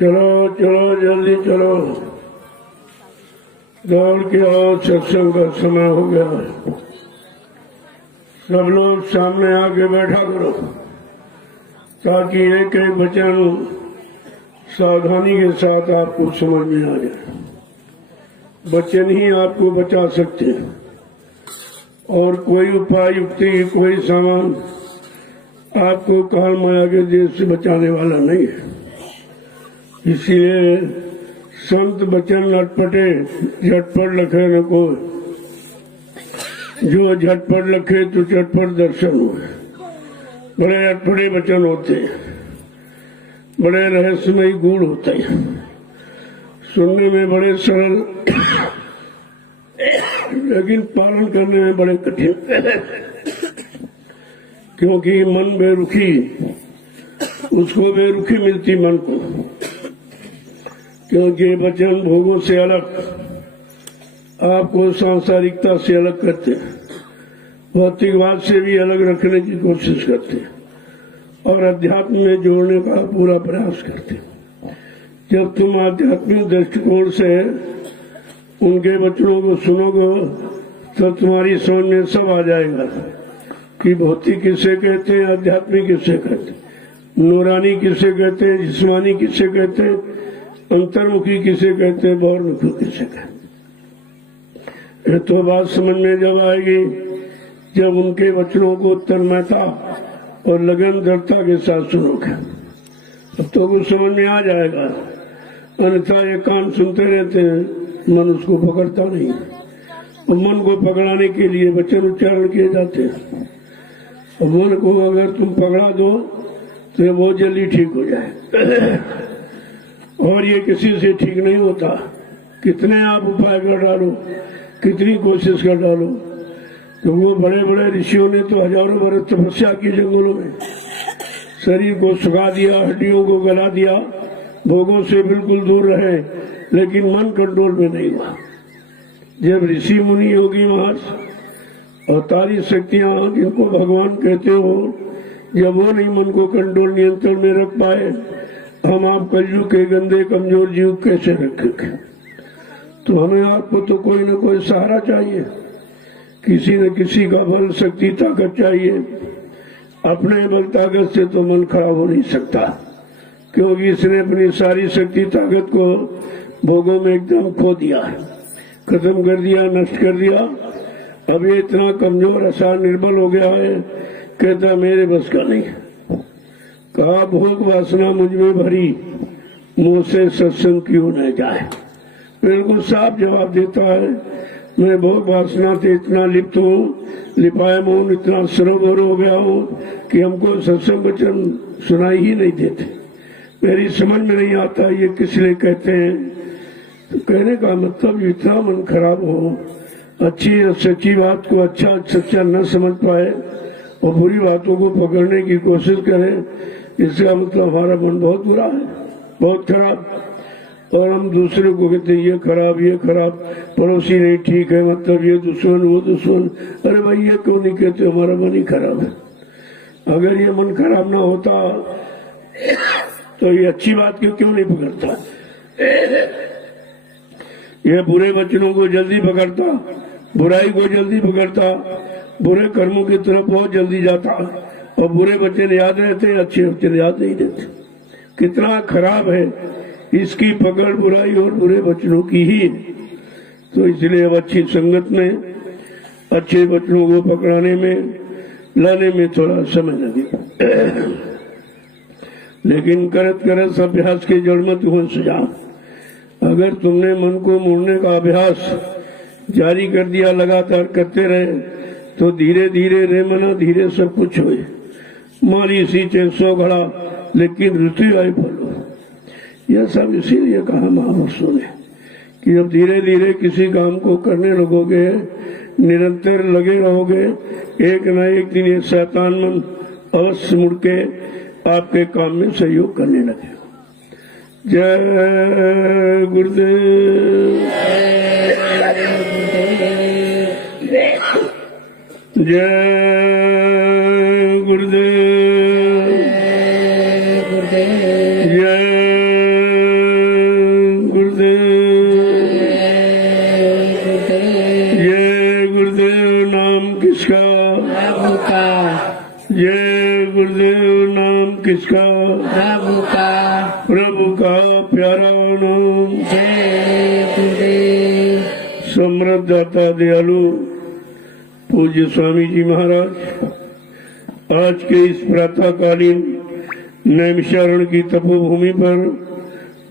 चलो चलो जल्दी चलो, दौड़ के आओ, सत्संग का समय हो गया है। सब लोग सामने आके बैठा करो ताकि एक एक वचन सावधानी के साथ आपको समझ में आ जाए। वचन ही आपको बचा सकते हैं और कोई उपाय युक्ति, कोई सामान आपको काल माया के देश से बचाने वाला नहीं है। इसलिए संत वचन लटपटे झटपट लखे न को, जो झटपट लखे तो झटपट दर्शन हुए। बड़े अटपटे वचन होते हैं, बड़े रहस्यमयी गुण होते हैं, सुनने में बड़े सरल लेकिन पालन करने में बड़े कठिन, क्योंकि मन बेरुखी, उसको बेरुखी मिलती मन को, क्योंकि वचन भोगों से अलग, आपको सांसारिकता से अलग करते हैं, भौतिकवाद से भी अलग रखने की कोशिश करते हैं और अध्यात्म में जोड़ने का पूरा प्रयास करते हैं। जब तुम आध्यात्मिक दृष्टिकोण से उनके वचनों को सुनोगे तो तुम्हारी समझ में सब आ जाएगा कि भौतिक किसे कहते हैं, आध्यात्मिक किसे कहते हैं, नूरानी किसे कहते हैं, जिस्मानी किसे कहते हैं, अंतर्मुखी किसे कहते हैं, बहिर्मुखी किसे कहते हैं। ये तो बात समझ में जब आएगी जब उनके वचनों को तन्मयता और लगन दृढ़ता के साथ सुनोगे, अब तो कुछ समझ में आ जाएगा। अन्यथा ये कान सुनते रहते हैं, मन उसको पकड़ता नहीं, और मन को पकड़ाने के लिए वचन उच्चारण किए जाते हैं। और मन को अगर तुम पकड़ा दो तो ये बहुत जल्दी ठीक हो जाए और ये किसी से ठीक नहीं होता। कितने आप उपाय कर डालो, कितनी कोशिश कर डालो, तो वो बड़े बड़े ऋषियों ने तो हजारों वर्ष तपस्या की जंगलों में, शरीर को सुखा दिया, हड्डियों को गला दिया, भोगों से बिल्कुल दूर रहे, लेकिन मन कंट्रोल में नहीं हुआ। जब ऋषि मुनि योगी महर्षि अवतारी शक्तियां जिनको भगवान कहते हो, जब वो नहीं मन को कंट्रोल नियंत्रण में रख पाए, हम आप कलयुग के गंदे कमजोर जीव कैसे रखेंगे। तो हमें आपको तो कोई न कोई सहारा चाहिए, किसी न किसी का बल, शक्ति, ताकत चाहिए। अपने बल ताकत से तो मन खराब हो नहीं सकता, क्योंकि इसने अपनी सारी शक्ति ताकत को भोगों में एकदम खो दिया है। खत्म कर दिया, नष्ट कर दिया। अब ये इतना कमजोर असार निर्बल हो गया है, कहता मेरे बस का नहीं। कहा भोग वासना मुझ में भरी, मुंह से सत्संग क्यों न जाए। बिल्कुल साफ जवाब देता है, मैं भोग वासना से इतना लिप्त हूँ, लिपायम हूँ, इतना सरोवर हो गया हूँ कि हमको सत्संग वचन सुनाई ही नहीं देते। मेरी समझ में नहीं आता ये किस लिए कहते हैं। तो कहने का मतलब इतना मन खराब हो, अच्छी और सच्ची बात को अच्छा सच्चा न समझ पाए और बुरी बातों को पकड़ने की कोशिश करे, इसका मतलब हमारा मन बहुत बुरा है, बहुत खराब। और हम दूसरे को कहते ये खराब, ये खराब, पड़ोसी नहीं ठीक है, मतलब ये दुश्मन, वो दुश्मन। अरे भाई ये क्यों नहीं कहते, हमारा मन ही खराब है। अगर ये मन खराब ना होता तो ये अच्छी बात क्यों नहीं पकड़ता। ये बुरे वचनों को जल्दी पकड़ता, बुराई को जल्दी पकड़ता, बुरे कर्मों की तरफ बहुत जल्दी जाता, और बुरे वचन याद रहते, अच्छे वचन याद नहीं रहते। कितना खराब है, इसकी पकड़ बुराई और बुरे वचनों की ही है। तो इसलिए अब अच्छी संगत में अच्छे वचनों को पकड़ाने में लाने में थोड़ा समय लगे, लेकिन करत करत अभ्यास के जड़ मत हो सुझाव। अगर तुमने मन को मोड़ने का अभ्यास जारी कर दिया, लगातार करते रहे, तो धीरे धीरे रे मना धीरे सब कुछ होए। माली सींचे 100 घड़ा, लेकिन ऋतु आए फलो। यह सब इसीलिए कहा महापुरुषों ने कि जब धीरे धीरे किसी काम को करने लगोगे, निरंतर लगे रहोगे, एक न एक दिन ये शैतान मन अवश्य मुड़ के आपके काम में सहयोग करने लगेगा। जय गुरुदेव, जय गुरुदेव, जय गुरुदेव, जय गुरुदेव। नाम किसका? प्रभु का। जय गुरुदेव। नाम किसका? प्रभु का। प्रभु का प्यारा नाम। जय गुरुदेव। समृद्ध दाता दयालु पूज्य स्वामी जी महाराज, आज के इस प्रातःकालीन नैमिषारण्य की तपोभूमि पर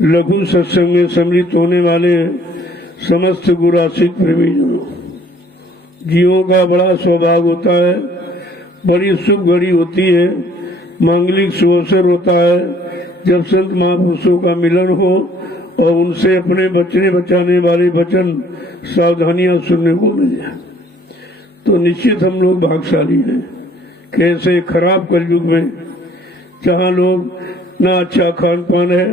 लघु सत्संग में सम्मिलित होने वाले समस्त गुरासिक प्रेमीजनों, जीवों का बड़ा सौभाग्य होता है, बड़ी शुभ घड़ी होती है, मांगलिक सुअवसर होता है जब संत महापुरुषों का मिलन हो और उनसे अपने बचने बचाने वाले वचन सावधानियां सुनने को मिल जाए। तो निश्चित हम लोग भाग्यशाली हैं। कैसे खराब कलयुग में, जहाँ लोग ना अच्छा खान पान है,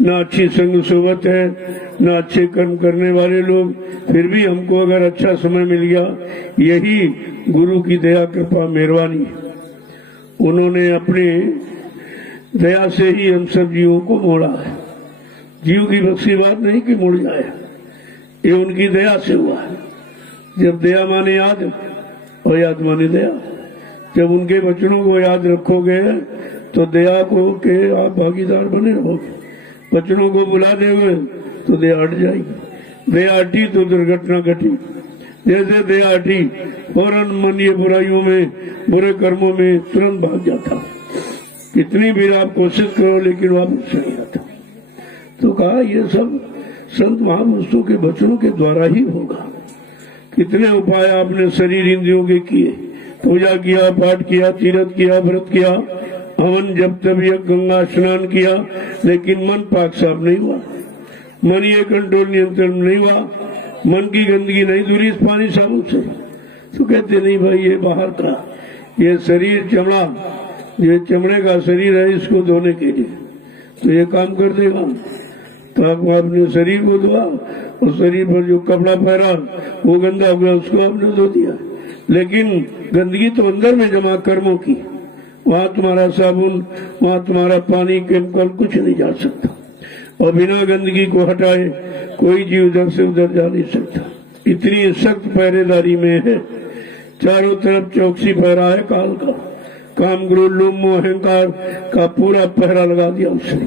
ना अच्छी संग सोबत है, ना अच्छे कर्म करने वाले लोग, फिर भी हमको अगर अच्छा समय मिल गया, यही गुरु की दया कृपा मेहरबानी। उन्होंने अपनी दया से ही हम सब जीवों को मोड़ा है। जीव की बख्शी बात नहीं कि मुड़ जाए, ये उनकी दया से हुआ है। जब दया माने याद और याद माने दया, जब उनके वचनों को याद रखोगे तो दया को के आप भागीदार बने रहोगे। वचनों को बुला देंगे तो दया हट जाएगी, दया हटी तो दुर्घटना घटी। जैसे दया हटी फौरन मन ये बुराइयों में, बुरे कर्मों में तुरंत भाग जाता। कितनी भी आप कोशिश करो लेकिन वापस नहीं आता। तो कहा ये सब संत महापुरुषों के वचनों के द्वारा ही होगा। कितने उपाय आपने शरीर इंद्रियों के किए, पूजा किया, पाठ किया, तीर्थ किया, व्रत किया, हवन जब तब यह गंगा स्नान किया, लेकिन मन पाक साफ नहीं हुआ, मन ये कंट्रोल नियंत्रण नहीं हुआ, मन की गंदगी नहीं दूरी इस पानी साबुन से। तो कहते नहीं भाई ये बाहर का, ये शरीर चमड़ा, ये चमड़े का शरीर है, इसको धोने के लिए तो ये काम कर देगा। तो आपको अपने शरीर को धोआ और शरीर पर जो कपड़ा पहना वो गंदा हो गया, उसको आपने धो दिया। लेकिन गंदगी तो अंदर में जमा कर्मों की, वहां तुम्हारा साबुन, वहां तुम्हारा पानी, केमिकल कुछ नहीं जा सकता। और बिना गंदगी को हटाए कोई जीव इधर से उधर जा नहीं सकता। इतनी सख्त पहरेदारी में है, चारों तरफ चौकसी पहरा है काल का। काम, क्रोध, लोभ, मोह, अहंकार का पूरा पहरा लगा दिया उसने,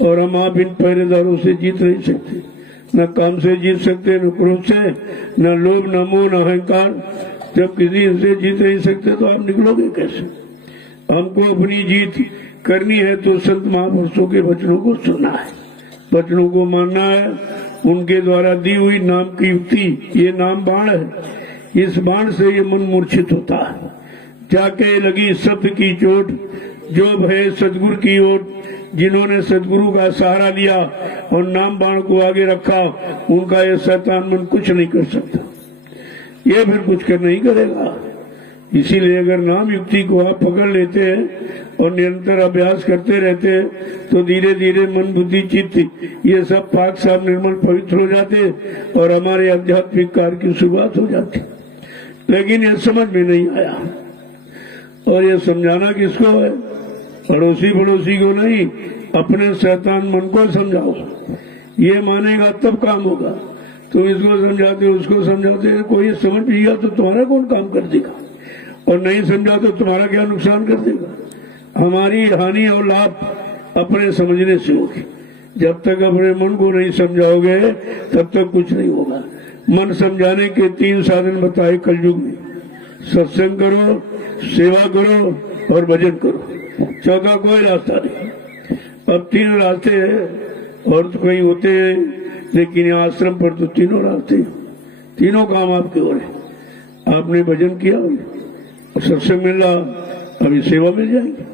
और हम आप इन पहरेदारों से जीत नहीं सकते। न काम से जीत सकते, न क्रोध से, न लोभ, न मोह, न अहंकार। जब किसी से जीत नहीं सकते तो आप निकलोगे कैसे? हमको अपनी जीत करनी है तो संत महापुरुषों के वचनों को सुनना है, वचनों को मानना है, उनके द्वारा दी हुई नाम की युक्ति। ये नाम बाण है, इस बाण से ये मन मूर्छित होता है। जाके लगी सत्य की चोट, जो भय सदगुरु की ओर। जिन्होंने सदगुरु का सहारा लिया और नाम बाण को आगे रखा, उनका ये शैतान मन कुछ नहीं कर सकता, ये फिर कुछ कर नहीं करेगा। इसीलिए अगर नाम युक्ति को आप पकड़ लेते हैं और निरंतर अभ्यास करते रहते हैं तो धीरे धीरे मन, बुद्धि, चित्त ये सब पाक साफ निर्मल पवित्र हो जाते और हमारे आध्यात्मिक कार्य की शुरुआत हो जाती। लेकिन ये समझ में नहीं आया। और ये समझाना किसको है? पड़ोसी को नहीं, अपने शैतान मन को समझाओ। ये मानेगा तब काम होगा। तुम इसको समझाते हो, उसको समझाते हो, कोई समझ भी गया तो तुम्हारा कौन काम कर देगा, और नहीं समझा तो तुम्हारा क्या नुकसान कर देगा। हमारी हानि और लाभ अपने समझने से होगी। जब तक अपने मन को नहीं समझाओगे तब तक कुछ नहीं होगा। मन समझाने के 3 साधन बताए कलयुग में। सत्संग करो, सेवा करो और भजन करो, चौथा कोई रास्ता नहीं। अब 3 रास्ते हैं और तो कहीं होते हैं, लेकिन आश्रम पर तो तीनों रास्ते, तीनों काम आपके हो रहे। आपने भजन किया, सत्संग मिला, अभी सेवा मिल जाएगी।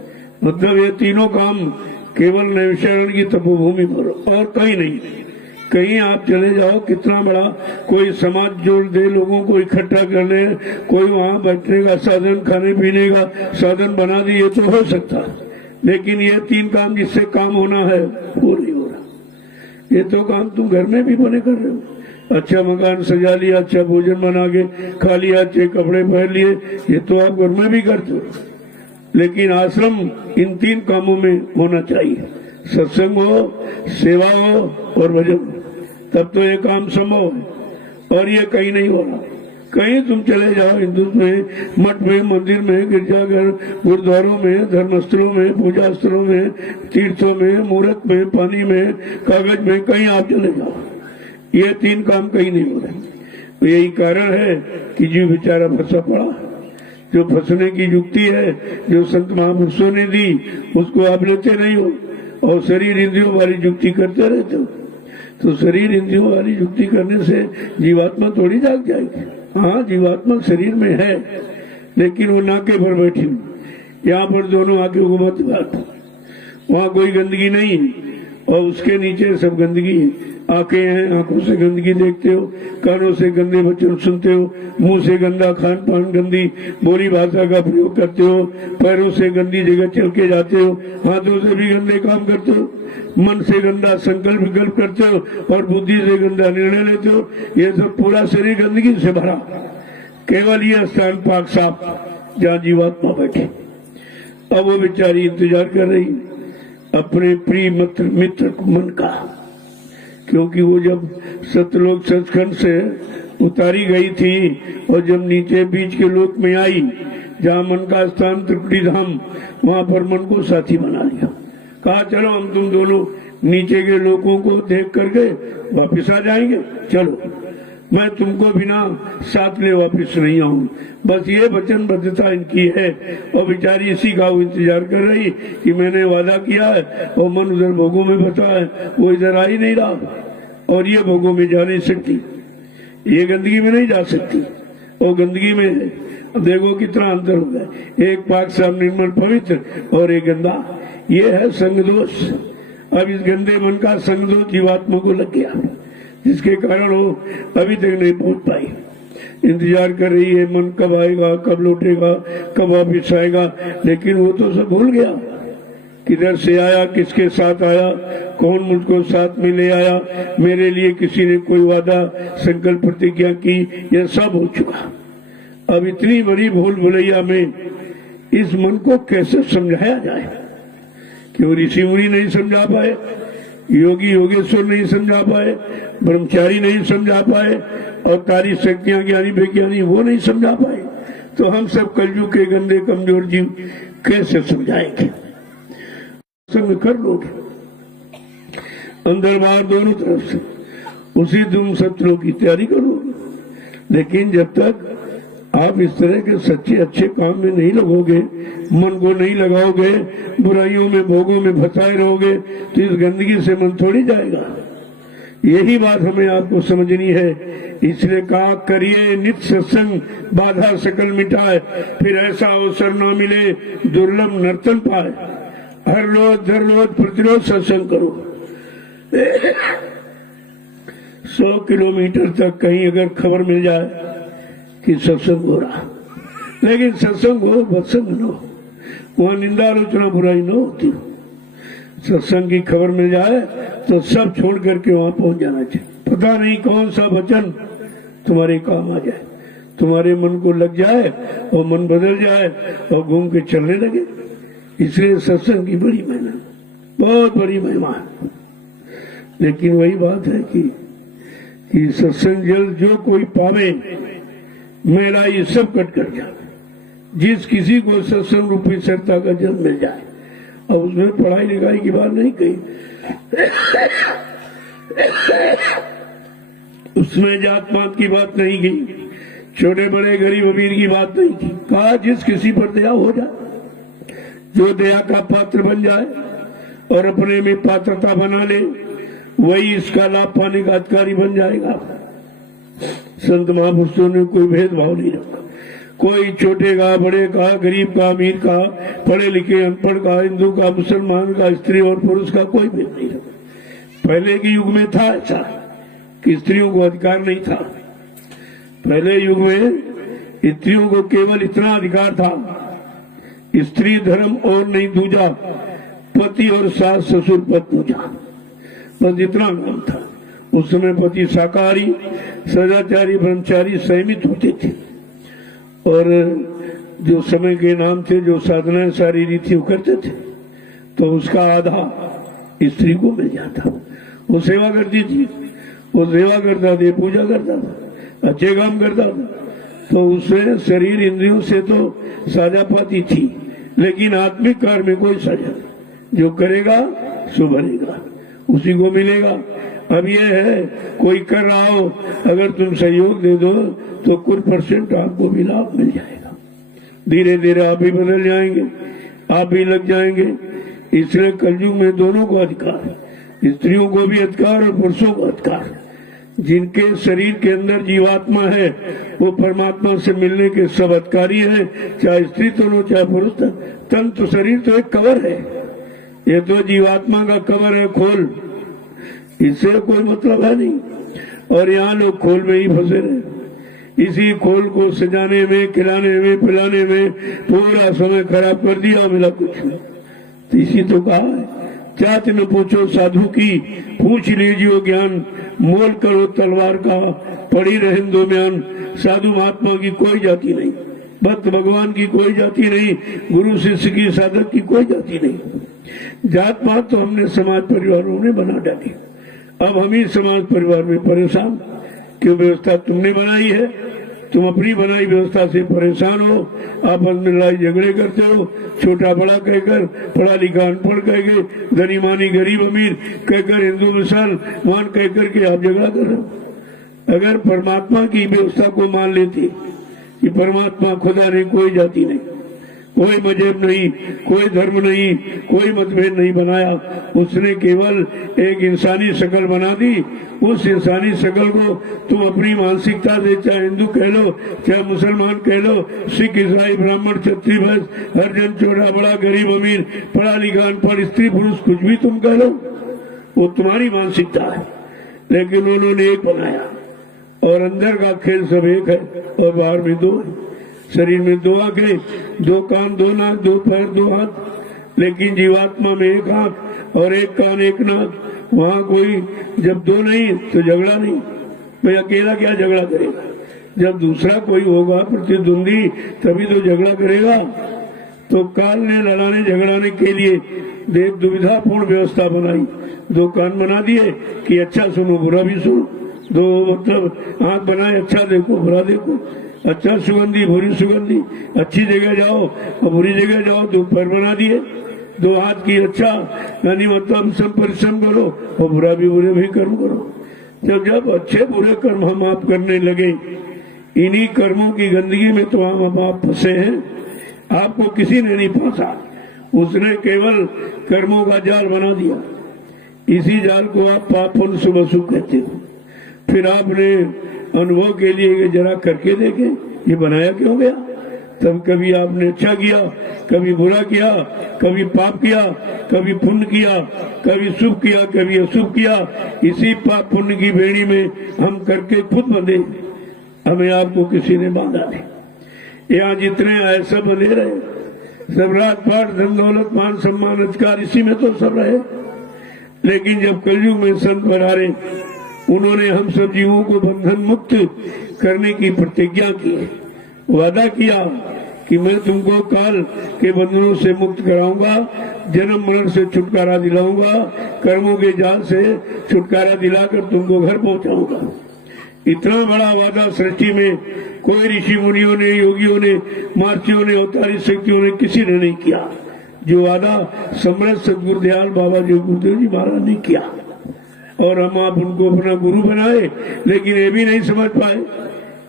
मतलब ये तीनों काम केवल नैमिषारण्य की तपोभूमि पर, और कहीं नहीं। कहीं आप चले जाओ, कितना बड़ा कोई समाज जोड़ दे, लोगों को इकट्ठा कर ले, कोई वहां बैठने का साधन, खाने पीने का साधन बना दिए तो हो सकता, लेकिन ये 3 काम जिससे काम होना है वो नहीं हो रहा। ये तो काम तुम घर में भी बने कर रहे हो। अच्छा मकान सजा लिया, अच्छा भोजन बना के खा लिया, अच्छे कपड़े पहन लिए, ये तो आप घर में भी करते हो। लेकिन आश्रम इन 3 कामों में होना चाहिए। सत्संग हो, सेवा हो और भजन, तब तो ये काम संभव है। और ये कहीं नहीं हो रहा। कहीं तुम चले जाओ, हिंदुत्व में, मठ में, मंदिर में, गिरजाघर, गुरुद्वारों में, धर्मस्थलों में, पूजा स्थलों में, तीर्थों में, मूर्त में, पानी में, कागज में, कहीं आप चले जाओ, ये 3 काम कहीं नहीं हो रहे। यही कारण है कि जीव बेचारा फंसा पड़ा। जो फंसने की युक्ति है, जो संत महापुरुषों ने दी, उसको आप लेते नहीं हो और शरीर इंद्रियों वाली युक्ति करते रहते हो। तो शरीर इंद्रियों वाली युक्ति करने से जीवात्मा थोड़ी जाग जाएगी। हाँ, जीवात्मा शरीर में है, लेकिन वो नाके पर बैठी हुई। यहाँ पर दोनों आंखें को मत बांटो, वहाँ कोई गंदगी नहीं है और उसके नीचे सब गंदगी है। आंखें हैं, आंखों से गंदगी देखते हो, कानों से गंदे वचन सुनते हो, मुंह से गंदा खान पान, गंदी बोली भाषा का प्रयोग करते हो, पैरों से गंदी जगह चल के जाते हो, हाथों से भी गंदे काम करते हो, मन से गंदा संकल्प विकल्प करते हो और बुद्धि से गंदा निर्णय लेते हो। ये सब पूरा शरीर गंदगी से भरा। केवल ये स्थान पाक साफ जहाँ जीवात्मा बैठे। अब वो बेचारी इंतजार कर रही अपने प्रिय मित्र मन का, क्योंकि वो जब सतलोक सचखंड से उतारी गई थी और जब नीचे बीच के लोक में आई, जहाँ मन का स्थान त्रिकुटी धाम, वहां पर मन को साथी बना लिया। कहा चलो हम तुम दोनों नीचे के लोगों को देख करके वापिस आ जाएंगे, चलो मैं तुमको बिना साथ ले वापिस नहीं आऊं। बस ये वचनबद्धता इनकी है। और बेचारी इसी का वो इंतजार कर रही कि मैंने वादा किया है और मन उधर भोगों में बता है, वो इधर आ ही नहीं रहा और ये भोगों में जा नहीं सकती, ये गंदगी में नहीं जा सकती और गंदगी में है। अब देखो कितना अंतर हो गया, एक पाक साफ निर्मल पवित्र और एक गंदा। ये है संग दोष। अब इस गंदे मन का संग दोष जीवात्मा को लग गया, जिसके कारण वो अभी तक नहीं पहुंच पाई। इंतजार कर रही है मन कब आएगा, कब लौटेगा, कब वापिस आएगा, लेकिन वो तो सब भूल गया। किधर से आया, किसके साथ आया, कौन मुझको साथ में ले आया, मेरे लिए किसी ने कोई वादा संकल्प प्रतिज्ञा की, यह सब हो चुका। अब इतनी बड़ी भूल भुलैया में इस मन को कैसे समझाया जाए? क्यों ऋषि मुनि नहीं समझा पाए, योगी योगेश्वर नहीं समझा पाए, ब्रह्मचारी नहीं समझा पाए और कारी शक्तियां ज्ञानी विज्ञानी वो नहीं समझा पाए, तो हम सब कलयुग के गंदे कमजोर जीव कैसे समझाएंगे? संग कर लोगे अंदर बाहर दोनों तरफ से, उसी तुम सत्रों की तैयारी करोगे। लेकिन जब तक आप इस तरह के सच्चे अच्छे काम में नहीं लगोगे, मन को नहीं लगाओगे, बुराइयों में भोगों में फंसाए रहोगे, तो इस गंदगी से मन थोड़ी जाएगा। यही बात हमें आपको समझनी है। इसलिए कहा करिए नित्य सत्संग, बाधा सकल मिटाए, फिर ऐसा अवसर ना मिले दुर्लभ नर्तन पाए। हर रोज प्रतिरोध सत्संग करो। 100 किलोमीटर तक कहीं अगर खबर मिल जाए कि सत्संग हो रहा, लेकिन सत्संग हो बत्संग न हो, वहां निंदा आलोचना बुराई न होती। सत्संग की खबर मिल जाए तो सब छोड़ करके वहां पहुंच जाना चाहिए। पता नहीं कौन सा वचन तुम्हारे काम आ जाए, तुम्हारे मन को लग जाए और मन बदल जाए और घूम के चलने लगे। इसलिए सत्संग की बड़ी महिमा, बहुत बड़ी महिमा है। लेकिन वही बात है कि सत्संग जल जो कोई पावे, मैलाई सब कट कर जाए। जिस किसी को सत्संग रूपी सत्ता का जल मिल जाए, अब उसमें पढ़ाई लिखाई की बात नहीं कही, उसमें जात पात की बात नहीं की, छोटे बड़े गरीब अमीर की बात नहीं की। कहा जिस किसी पर दया हो जाए, जो दया का पात्र बन जाए और अपने में पात्रता बना ले, वही इसका लाभ पाने का अधिकारी बन जाएगा। संत महापुरुषों ने कोई भेदभाव नहीं रखा। कोई छोटे का, बड़े का, गरीब का, अमीर का, पढ़े लिखे अनपढ़ का, हिंदू का, मुसलमान का, स्त्री और पुरुष का कोई भेद नहीं रखा। पहले के युग में था ऐसा कि स्त्रियों को अधिकार नहीं था। पहले युग में स्त्रियों को केवल इतना अधिकार था, स्त्री धर्म और नहीं दूजा, पति और सास ससुर पद पूजा, बस इतना नाम था। उस समय पति शाकाहारी, सदाचारी, ब्रह्मचारी संयमित होते थे और जो समय के नाम थे, जो साधनाएं सारी रीति करते थे, तो उसका आधा स्त्री को मिल जाता। वो सेवा करती थी, वो सेवा करता था, पूजा करता था, अच्छे काम करता था, तो उससे शरीर इंद्रियों से तो साझा पाती थी, लेकिन आत्मिक कार्य में कोई साझा नहीं। जो करेगा सो भरेगा, उसी को मिलेगा। अब यह है कोई कर रहा हो, अगर तुम सहयोग दे दो तो कुछ % आपको भी लाभ मिल जाएगा। धीरे धीरे आप भी बदल जाएंगे, आप भी लग जाएंगे। इसलिए कलयुग में दोनों को अधिकार है, स्त्रियों को भी अधिकार और पुरुषों को अधिकार। जिनके शरीर के अंदर जीवात्मा है वो परमात्मा से मिलने के सब अधिकारी है, चाहे स्त्री तो हो चाहे पुरुष। तन तो शरीर तो एक कवर है, ये तो जीवात्मा का कवर है, खोल, इससे कोई मतलब है नहीं। और यहाँ लोग खोल में ही फंसे रहे। इसी खोल को सजाने में, खिलाने में, पिलाने में पूरा समय खराब कर दिया, मिला कुछ नहीं। तो इसी तो कहा है, जात न पूछो साधु की, पूछ लीजिए ज्ञान, मोल करो तलवार का, पड़ी रहे दो म्यान। साधु महात्मा की कोई जाति नहीं, भक्त भगवान की कोई जाति नहीं, गुरु शिष्य की, साधक की कोई जाति नहीं। जात पात तो हमने समाज परिवारों ने बना डाली। अब हम ही समाज परिवार में परेशान, क्यों व्यवस्था तुमने बनाई है, तुम अपनी बनाई व्यवस्था से परेशान हो, आपस में लड़ाई झगड़े करते हो, छोटा बड़ा कहकर, पढ़ा लिखा अनपढ़ कहकर, धनी मानी गरीब अमीर कहकर, हिंदू मुसलमान कहकर के आप झगड़ा कर रहे हो। अगर परमात्मा की व्यवस्था को मान लेते कि परमात्मा खुदा नहीं, कोई जाति नहीं, कोई मजहब नहीं, कोई धर्म नहीं, कोई मतभेद नहीं बनाया, उसने केवल एक इंसानी शक्ल बना दी। उस इंसानी शक्ल को तुम अपनी मानसिकता से, चाहे हिंदू कह लो, चाहे मुसलमान कह लो, सिख, ईसाई, ब्राह्मण, क्षत्रिय, वैश्य, हरिजन, छोटा बड़ा, गरीब अमीर, पढ़ा लिखा अनपढ़, स्त्री पुरुष, कुछ भी तुम कह लो, वो तुम्हारी मानसिकता है। लेकिन उन्होंने एक बनाया और अंदर का खेल सब एक है और बाहर में दो है। शरीर में 2 आंखें, 2 कान, 2 नाक, 2 पैर, 2 हाथ, लेकिन जीवात्मा में 1 आंख और 1 कान, 1 नाक। वहाँ कोई जब 2 नहीं तो झगड़ा नहीं, भाई अकेला क्या झगड़ा करेगा। जब दूसरा कोई होगा प्रतिद्वंदी तभी तो झगड़ा करेगा। तो काल ने लड़ाने झगड़ाने के लिए देव दुविधापूर्ण व्यवस्था बनाई। 2 कान बना दिए कि अच्छा सुनो बुरा भी सुनो, 2 मतलब आंख बनाए, अच्छा देखो बुरा देखो, अच्छा सुगंधी बुरी सुगंधी, अच्छी जगह जाओ और बुरी जगह जाओ। 2 पैर बना दिए, 2 हाथ की, अच्छा यानी मतलब सब परिश्रम करो और बुरा भी बुरे भी कर्म करो। जब अच्छे बुरे कर्म हम आप करने लगे, इन्हीं कर्मों की गंदगी में तो हम आप फंसे हैं। आपको किसी ने नहीं फंसा, उसने केवल कर्मों का जाल बना दिया। इसी जाल को आप पाप पुण्य शुभ अशुभ कहते हो। फिर आपने अनुभव के लिए जरा करके देखे ये बनाया क्यों गया। तब कभी आपने अच्छा किया, कभी बुरा किया, कभी पाप किया, कभी पुण्य किया, कभी शुभ किया, कभी अशुभ किया। इसी पाप पुण्य की बेड़ी में हम करके खुद बंधे, हमें आपको किसी ने बांधा नहीं। यहाँ जितने आए सब बंधे रहे, सब रात पाठ धन दौलत मान सम्मान अधिकार इसी में तो सब रहे। लेकिन जब कलयुग में संत पधारे, उन्होंने हम सब जीवों को बंधन मुक्त करने की प्रतिज्ञा की, वादा किया कि मैं तुमको काल के बंधनों से मुक्त कराऊंगा, जन्म मरण से छुटकारा दिलाऊंगा, कर्मों के जाल से छुटकारा दिलाकर तुमको घर पहुंचाऊंगा। इतना बड़ा वादा सृष्टि में कोई ऋषि मुनियों ने, योगियों ने, महर्षियों ने, अवतारी शक्तियों ने किसी ने नहीं किया। जो वादा सम्राट सदगुरु दयाल बाबा जी गुरुदेव जी महाराज ने किया, और हम आप उनको अपना गुरु बनाए। लेकिन ये भी नहीं समझ पाए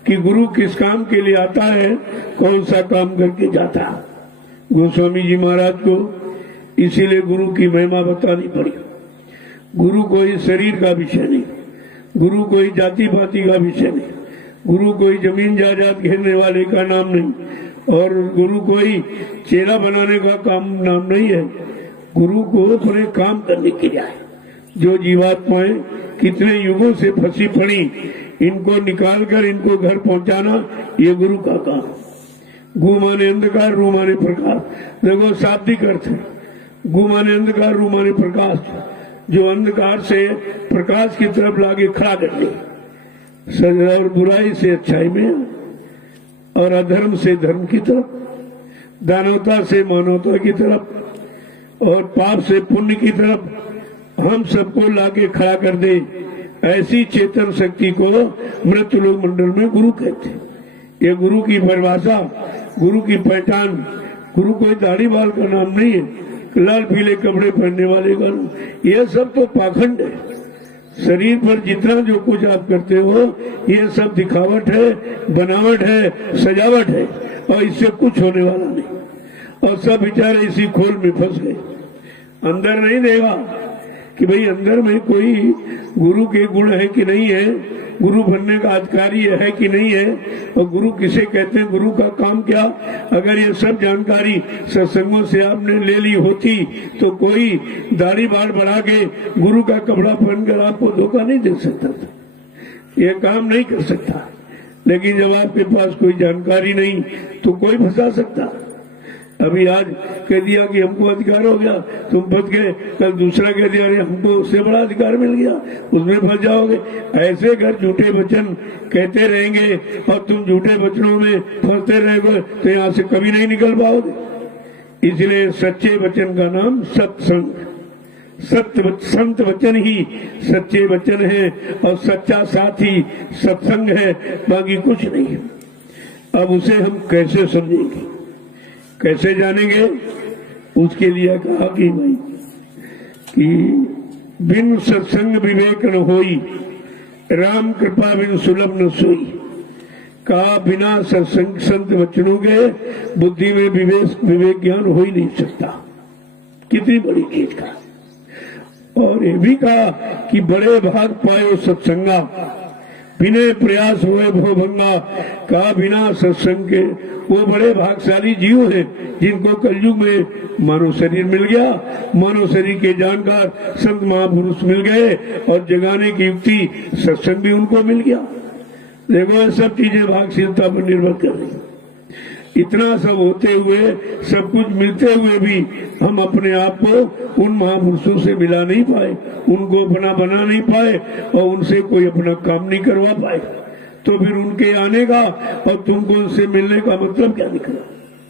कि गुरु किस काम के लिए आता है, कौन सा काम करके जाता है। गोस्वामी जी महाराज को इसीलिए गुरु की महिमा बतानी पड़ी। गुरु कोई शरीर का विषय नहीं, गुरु कोई जाति पाति का विषय नहीं, गुरु कोई जमीन जायदाद घेरने वाले का नाम नहीं, और गुरु कोई चेला बनाने का काम नाम नहीं है। गुरु को अपने काम करने के लिए है। जो जीवात्माएं कितने युगों से फंसी पड़ी, इनको निकालकर इनको घर पहुंचाना ये गुरु का काम। गु माने अंधकार, रू माने प्रकाश। देखो शाब्दिक अर्थ है, गु माने अंधकार, रू माने प्रकाश। जो अंधकार से प्रकाश की तरफ लाके खड़ा कर दे, और बुराई से अच्छाई में, और अधर्म से धर्म की तरफ, दानवता से मानवता की तरफ, और पाप से पुण्य की तरफ हम सबको लाके खड़ा कर दे। ऐसी चेतन शक्ति को मृत्युलोक मंडल में गुरु कहते हैं। ये गुरु की परिभाषा, गुरु की पहचान। गुरु कोई दाढ़ी बाल का नाम नहीं है, लाल पीले कपड़े पहनने वाले का नाम। ये सब तो पाखंड है। शरीर पर जितना जो कुछ आप करते हो, ये सब दिखावट है, बनावट है, सजावट है, और इससे कुछ होने वाला नहीं। और सब बेचारे इसी खोल में फंस गए। अंदर नहीं देगा कि भाई अंदर में कोई गुरु के गुण है कि नहीं है, गुरु बनने का अधिकारी है कि नहीं है, और गुरु किसे कहते हैं, गुरु का काम क्या। अगर ये सब जानकारी सत्संगों से आपने ले ली होती तो कोई दाढ़ी बाल बढ़ा के गुरु का कपड़ा पहनकर आपको धोखा नहीं दे सकता था, ये काम नहीं कर सकता। लेकिन जब आपके पास कोई जानकारी नहीं तो कोई फंसा सकता। अभी आज कह दिया कि हमको अधिकार हो गया, तुम फंस गए, कल दूसरा कह दिया अरे हमको उससे बड़ा अधिकार मिल गया, उसमें फंस जाओगे। ऐसे अगर झूठे वचन कहते रहेंगे और तुम झूठे वचनों में फंसते रहोगे तो यहाँ से कभी नहीं निकल पाओगे। इसलिए सच्चे वचन का नाम सत्संग, सत्य संत वचन ही सच्चे वचन है, और सच्चा साथी सत्संग है, बाकी कुछ नहीं है। अब उसे हम कैसे समझेंगे, कैसे जानेंगे? उसके लिए कहा कि भाई कि बिन सत्संग विवेक न होई, राम कृपा बिन सुलभ न सोई। कहा बिना सत्संग संत वचनों के बुद्धि में विवेक ज्ञान हो ही नहीं सकता। कितनी बड़ी चीज का। और ये भी कहा कि बड़े भाग पायो सत्संगा, बिना प्रयास हुए भवभंगा। कहा बिना सत्संग के वो बड़े भागशाली जीव हैं जिनको कलयुग में मानव शरीर मिल गया, मानव शरीर के जानकार संत महापुरुष मिल गए, और जगाने की युक्ति सत्संग भी उनको मिल गया। देखो ये सब चीजें भागशीलता पर निर्भर कर रही। इतना सब होते हुए, सब कुछ मिलते हुए भी हम अपने आप को उन महापुरुषों से मिला नहीं पाए, उनको अपना बना नहीं पाए, और उनसे कोई अपना काम नहीं करवा पाए। तो फिर उनके आने का और तुमको उनसे मिलने का मतलब क्या निकला?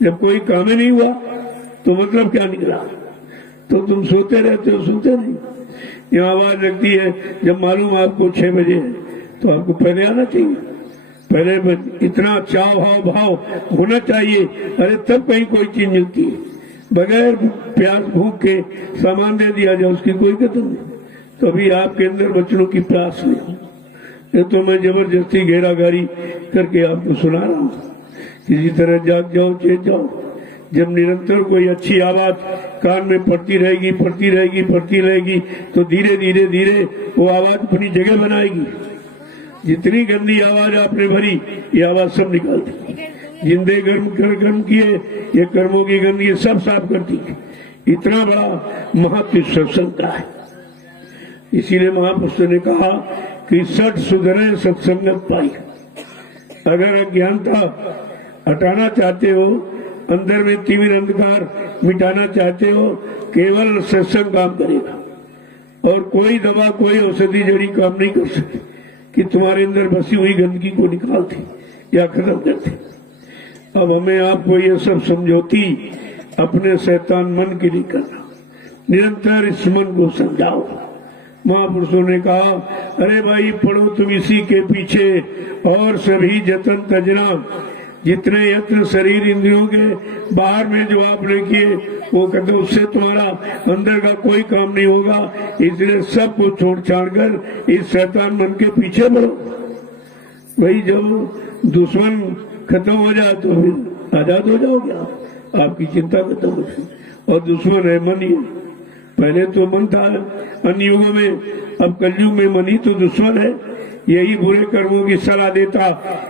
जब कोई काम ही नहीं हुआ तो मतलब क्या निकला? तो तुम सोते रहते हो, सुनते नहीं। यहाँ आवाज लगती है, जब मालूम आपको 6 बजे है तो आपको पहले आना चाहिए, पहले इतना चाव भाव होना चाहिए। अरे तब कहीं कोई चीज मिलती है। बगैर प्यास भूख के सामान दे दिया जाए उसकी कोई कदर नहीं। तो अभी आपके अंदर बच्चों की प्यास नहीं। ये तो मैं जबरदस्ती घेराघारी करके आपको सुना रहा हूँ। किसी तरह जाग जाओ, चेत जाओ। जब निरंतर कोई अच्छी आवाज कान में पड़ती रहेगी तो धीरे धीरे धीरे वो आवाज अपनी जगह बनाएगी। जितनी गंदी आवाज आपने भरी, ये आवाज सब निकालती। जिंदे कर्म किए, ये कर्मों की गंदगी सब साफ करती। इतना बड़ा महत्व सत्संग का है। इसीलिए महापुरुषों ने कहा कि सठ सुधरे सत्संगत पाई। अगर अज्ञानता हटाना चाहते हो, अंदर में तिमिर अंधकार मिटाना चाहते हो, केवल सत्संग काम करेगा। और कोई दवा, कोई औषधि जड़ी काम नहीं कर सकती कि तुम्हारे अंदर बसी हुई गंदगी को निकालती या खत्म करती। अब हमें आपको ये सब समझौती अपने शैतान मन के लिए करना। निरंतर इस मन को समझाओ। महापुरुषों ने कहा, अरे भाई पढ़ो तुम इसी के पीछे और सभी जतन तजना। जितने यत्न शरीर इंद्रियों के बाहर में जो आपने किए, वो कहते उससे तुम्हारा अंदर का कोई काम नहीं होगा। इसलिए सब कुछ छोड़ छाड़ कर इस शैतान मन के पीछे बढ़ो। वही जब दुश्मन खत्म हो जाए तो फिर आजाद हो जाओगे आप। आपकी चिंता खत्म हो जाएगी। और दुश्मन है मन ही। पहले तो मन था अन्य युगों में, अब कलयुग में मन ही तो दुश्मन है। यही बुरे कर्मों की सलाह देता,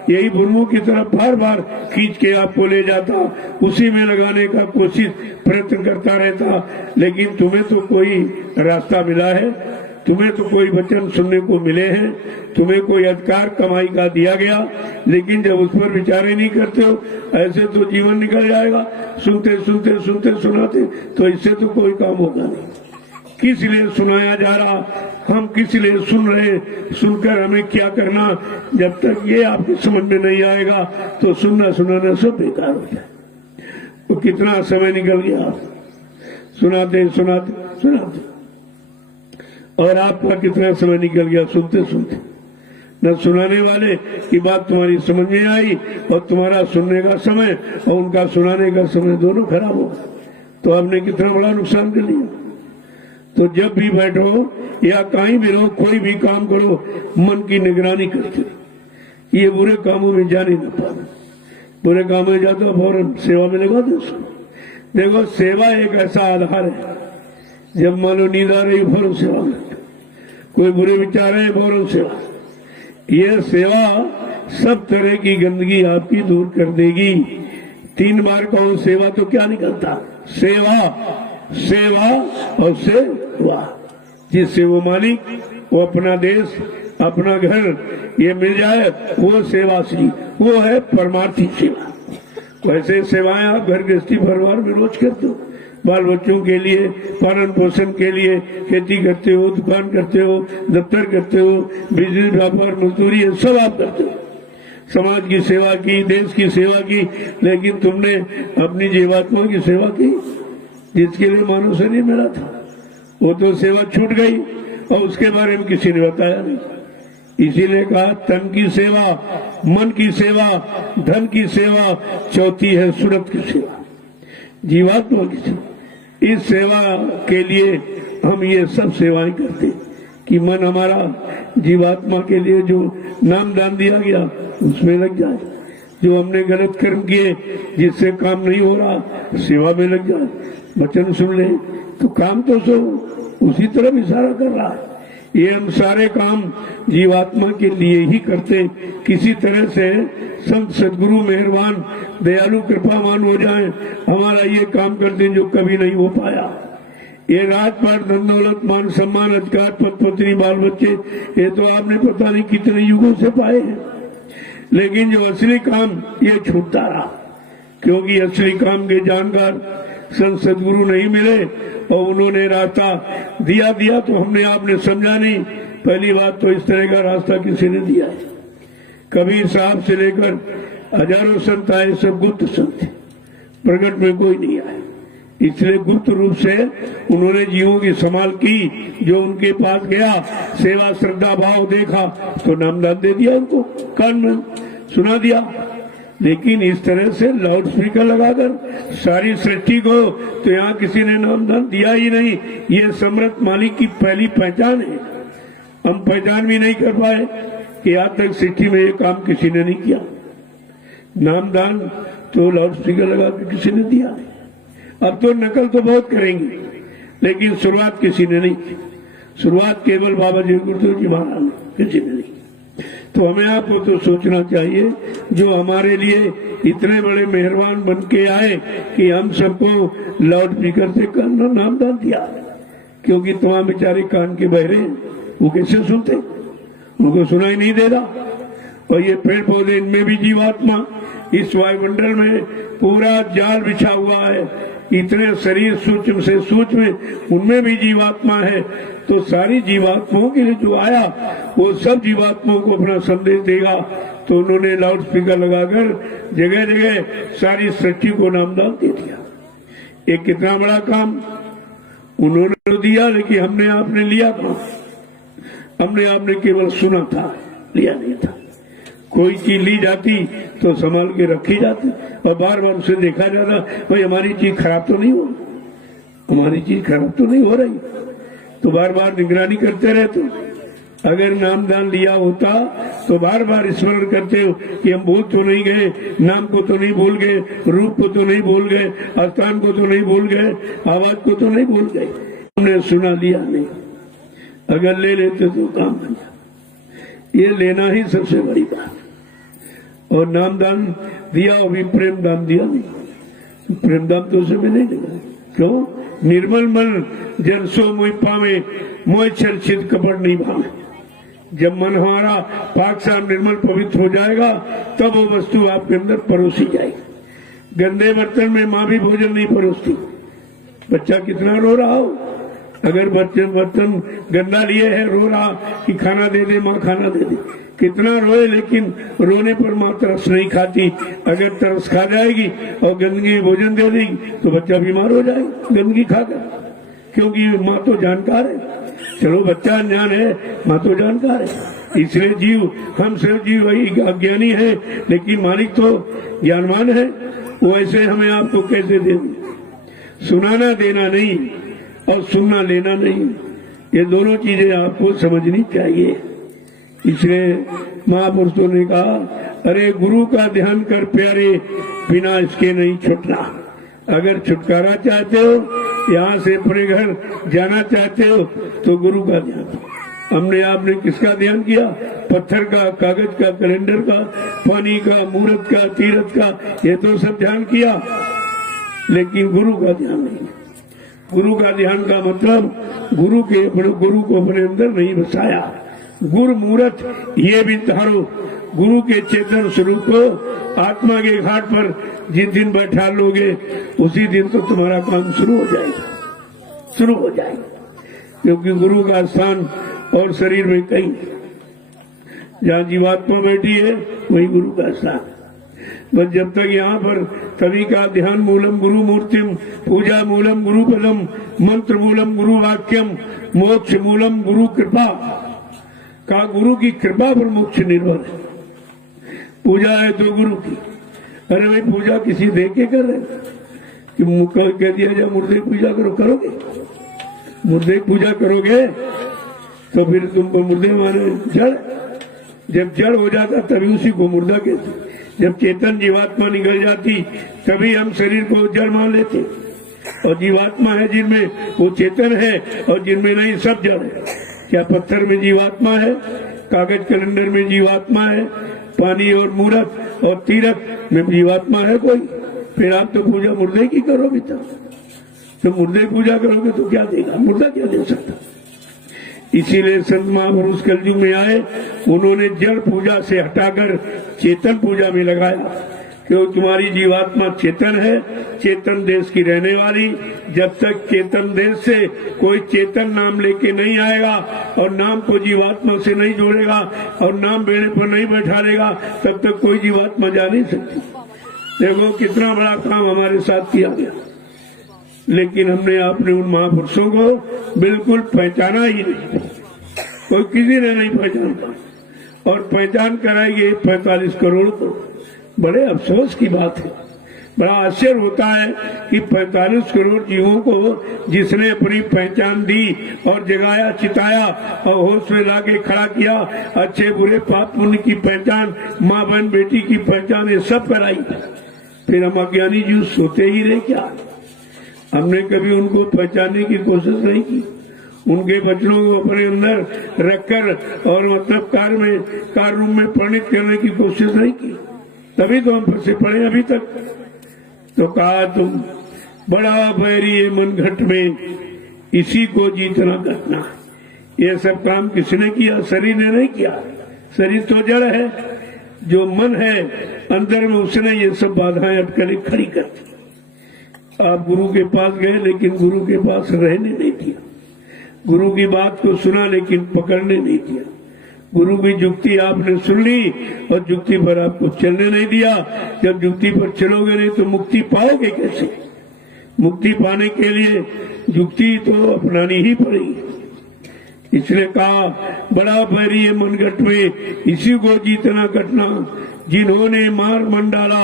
यही बुरमों की तरफ बार बार खींच के आपको ले जाता, उसी में लगाने का कोशिश प्रयत्न करता रहता। लेकिन तुम्हें तो कोई रास्ता मिला है, तुम्हें तो कोई वचन सुनने को मिले हैं, तुम्हें कोई अधिकार कमाई का दिया गया। लेकिन जब उस पर विचार ही नहीं करते हो, ऐसे तो जीवन निकल जाएगा। सुनते सुनते सुनते सुनाते तो इससे तो कोई काम होगा नहीं। किस लिए सुनाया जा रहा, हम किस लिए सुन रहे, सुनकर हमें क्या करना, जब तक ये आपकी समझ में नहीं आएगा तो सुनना सुनाना सब बेकार हो जाए। तो कितना समय निकल गया सुनाते सुनाते सुनाते, और आपका कितना समय निकल गया सुनते सुनते। न सुनाने वाले की बात तुम्हारी समझ में आई, और तुम्हारा सुनने का समय और उनका सुनाने का समय दोनों खराब हो गए। तो आपने कितना बड़ा नुकसान कर लिया। तो जब भी बैठो या कहीं भी रहो, कोई भी काम करो, मन की निगरानी करते रहो। ये बुरे कामों में जाने न पाए। बुरे कामों में जाते हो फौरन सेवा में लगा दो उसको। देखो, सेवा एक ऐसा आधार है, जब मान लो नींद आ रही फौरन सेवा में, कोई बुरे विचार है फौरन सेवा। ये सेवा सब तरह की गंदगी आपकी दूर कर देगी। 3 बार कहो सेवा तो क्या निकलता? सेवा, सेवा और सेवा। जिससे वो मालिक, वो अपना देश, अपना घर ये मिल जाए, वो सेवा श्री, वो है परमार्थी सेवा। वैसे सेवाएं आप घर गृहस्थी परिवार में रोज करते हो। बाल बच्चों के लिए, पालन पोषण के लिए, खेती करते हो, दुकान करते हो, दफ्तर करते हो, बिजनेस व्यापार मजदूरी है, सब आप करते हो। समाज की सेवा की, देश की सेवा की, लेकिन तुमने अपनी जीवात्मा की सेवा की, जिसके लिए मानव शरीर मिला था। वो तो सेवा छूट गई और उसके बारे में किसी ने बताया नहीं। इसीलिए कहा, तन की सेवा, मन की सेवा, धन की सेवा, चौथी है सूरत की सेवा, जीवात्मा की सेवा। इस सेवा के लिए हम ये सब सेवाएं करते हैं कि मन हमारा जीवात्मा के लिए जो नाम दान दिया गया उसमें लग जाए। जो हमने गलत कर्म किए, जिससे काम नहीं हो रहा, सेवा में लग जाए। वचन सुन ले तो काम तो सो उसी तरफ इशारा कर रहा है। ये हम सारे काम जीवात्मा के लिए ही करते। किसी तरह से संत सदगुरु मेहरबान दयालु कृपावान हो जाएं, हमारा ये काम कर दें जो कभी नहीं हो पाया। ये राजपाट, धन दौलत, मान सम्मान, अधिकार, पद पत्नी, बाल बच्चे, ये तो आपने पता नहीं कितने युगों से पाए हैं। लेकिन जो असली काम ये छूटता रहा, क्योंकि असली काम के जानकार संत सदगुरु नहीं मिले और उन्होंने रास्ता दिया तो हमने आपने समझा नहीं। पहली बात तो इस तरह का रास्ता किसी ने दिया है? कबीर साहब से लेकर हजारों संत आए, सब गुप्त संत थे, प्रकट में कोई नहीं आए। इसलिए गुप्त रूप से उन्होंने जीवों की संभाल की। जो उनके पास गया, सेवा श्रद्धा भाव देखा तो नामदान दे दिया, उनको कान में सुना दिया। लेकिन इस तरह से लाउड स्पीकर लगाकर सारी सृष्टि को तो यहाँ किसी ने नामदान दिया ही नहीं। ये समर्थ मालिक की पहली पहचान है। हम पहचान भी नहीं कर पाए। कि आज तक सिटी में ये काम किसी ने नहीं किया। नामदान तो लाउड स्पीकर लगा के किसी ने दिया। अब तो नकल तो बहुत करेंगे, लेकिन शुरुआत किसी ने नहीं की। शुरुआत केवल बाबा जी गुरुदेव जी महाराज ने, किसी ने नहीं। तो हमें आपको तो सोचना चाहिए, जो हमारे लिए इतने बड़े मेहरबान बन के आए कि हम सबको लाउड स्पीकर से करना नामदान दिया, क्योंकि तमाम बेचारे कान के बहरे हैं, वो कैसे सुनते, उनको सुनाई नहीं दे रहा। और ये पेड़ पौधे, इनमें भी जीवात्मा, इस वायुमंडल में पूरा जाल बिछा हुआ है, इतने शरीर सूक्ष्म से सूक्ष्म, उनमें भी जीवात्मा है। तो सारी जीवात्माओं के लिए जो आया, वो सब जीवात्माओं को अपना संदेश देगा। तो उन्होंने लाउड स्पीकर लगाकर जगह जगह सारी सृष्टि को नामदान दे दिया। एक कितना बड़ा काम उन्होंने तो दिया, लेकिन हमने आपने लिया कहाँ? हमने आपने केवल सुना था, लिया नहीं था। कोई चीज ली जाती तो संभाल के रखी जाती, और बार बार उसे देखा जाता, भाई हमारी चीज खराब तो नहीं हो, हमारी चीज खराब तो नहीं हो रही, तो बार बार निगरानी करते रहते। अगर नामदान लिया होता तो बार बार स्मरण करते हो कि हम भूल तो नहीं गए, नाम को तो नहीं भूल गए, रूप को तो नहीं भूल गए, स्थान को तो नहीं भूल गए, आवाज को तो नहीं भूल गए। हमने सुना, लिया नहीं। अगर ले लेते तो काम बन जाता। ये लेना ही सबसे बड़ी बात। और नामदान दिया, और भी प्रेम दान दिया नहीं। प्रेम दान तो उसे भी नहीं देगा। क्यों? निर्मल मन जन सो मोह पावे, मोह चर्चित कपट नहीं भावे। जब मन हमारा पाक साफ निर्मल पवित्र हो जाएगा, तब वो वस्तु आपके अंदर परोसी जाएगी। गंदे बर्तन में माँ भी भोजन नहीं परोसती। बच्चा कितना रो रहा हो, अगर बर्तन गंदा लिए है, रो रहा कि खाना दे दे माँ, खाना दे दे, कितना रोए, लेकिन रोने पर माँ तरस नहीं खाती। अगर तरस खा जाएगी और गंदगी में भोजन दे देगी तो बच्चा बीमार हो जाएगा गंदगी खाकर, क्योंकि माँ तो जानकार है। चलो बच्चा अनजान है, माँ तो जानकार है। इसलिए जीव, हम सब जीव वही अज्ञानी है, लेकिन मालिक तो ज्ञानवान है। वो ऐसे हमें आपको कैसे दे दे? सुनाना देना नहीं और सुनना लेना नहीं, ये दोनों चीजें आपको समझनी चाहिए। इसलिए महापुरुषों ने कहा, अरे गुरु का ध्यान कर प्यारे, बिना इसके नहीं छूटना। अगर छुटकारा चाहते हो, यहाँ से अपने घर जाना चाहते हो, तो गुरु का ध्यान। हमने आपने किसका ध्यान किया? पत्थर का, कागज का, कैलेंडर का, पानी का, मूर्त का, तीर्थ का, ये तो सब ध्यान किया, लेकिन गुरु का ध्यान नहीं। गुरु का ध्यान का मतलब गुरु को अपने अंदर नहीं बसाया। गुरु मूर्त ये भी धारो, गुरु के चेतन स्वरूप को आत्मा के घाट पर जिस दिन बैठा लोगे, उसी दिन तो तुम्हारा काम शुरू हो जाएगा। क्योंकि गुरु का स्थान और शरीर में कहीं, जहाँ जीवात्मा बैठी है वही गुरु का स्थान। बस जब तक यहाँ पर कवि का ध्यान मूलम गुरु मूर्तिम, पूजा मूलम गुरु पदम, मंत्र मूलम गुरु वाक्यम, मोक्ष मूलम गुरु कृपा। का गुरु की कृपा पर मोक्ष निर्भर है। पूजा है तो गुरु की। अरे भाई पूजा किसी दे के कर रहे कि कह दिया जाए मुर्दे की पूजा करो, करोगे? मुर्दे की पूजा करोगे तो फिर तुमको मुर्दे माने जड़। जब जड़ हो जाता तभी उसी को मुर्दा कहते। जब चेतन जीवात्मा निकल जाती तभी हम शरीर को जड़ मान लेते। और जीवात्मा है जिनमें, वो चेतन है, और जिनमें नहीं सब जड़ है। क्या पत्थर में जीवात्मा है? कागज कैलेंडर में जीवात्मा है? पानी और मूर्त और तीर्थ में जीवात्मा है कोई? फिर आप तो पूजा मुर्दे की करोगे, तो मुर्दे पूजा करोगे तो क्या देगा? मुर्दा क्या दे सकता? इसीलिए संत महापुरुष कलयुग में आए, उन्होंने जड़ पूजा से हटाकर चेतन पूजा में लगाया। क्योंकि तुम्हारी जीवात्मा चेतन है, चेतन देश की रहने वाली। जब तक चेतन देश से कोई चेतन नाम लेके नहीं आएगा और नाम को जीवात्मा से नहीं जोड़ेगा और नाम बेड़े पर नहीं बैठा लेगा, तब तक कोई जीवात्मा जा नहीं सकती। देखो कितना बड़ा काम हमारे साथ किया गया, लेकिन हमने अपने उन महापुरुषों को बिल्कुल पहचाना ही नहीं। कोई किसी ने नहीं पहचाना, और पहचान कराएंगे 45 करोड़ को। बड़े अफसोस की बात है, बड़ा आश्चर्य होता है कि 45 करोड़ जीवों को जिसने अपनी पहचान दी और जगाया, चिताया और होश में लाके खड़ा किया, अच्छे बुरे पाप पुण्य की पहचान, माँ बहन बेटी की पहचान, ये सब कराई, फिर हम अज्ञानी जीव सोते ही रहे क्या? हमने कभी उनको पहचानने की कोशिश नहीं की, उनके बच्चों को अपने अंदर रखकर और मतलब कार रूम में परिणित करने की कोशिश नहीं की, तभी तो हम फंसे पड़े अभी तक। तो कहा तुम बड़ा बैरी है मन घट में, इसी को जीतना कटना। ये सब काम किसने किया? शरीर ने नहीं किया। शरीर तो जड़ है, जो मन है अंदर में उसने ये सब बाधाएं अटकलें खड़ी कर दी। आप गुरु के पास गए लेकिन गुरु के पास रहने नहीं दिया, गुरु की बात को सुना लेकिन पकड़ने नहीं दिया, गुरु की जुक्ति आपने सुन ली और जुक्ति पर आपको चलने नहीं दिया। जब जुक्ति पर चलोगे नहीं तो मुक्ति पाओगे कैसे? मुक्ति पाने के लिए जुक्ति तो अपनानी ही पड़ेगी। इसने कहा बड़ा बैरी है मनगट में, इसी को जीतना कटना। जिन्होंने मार मन डाला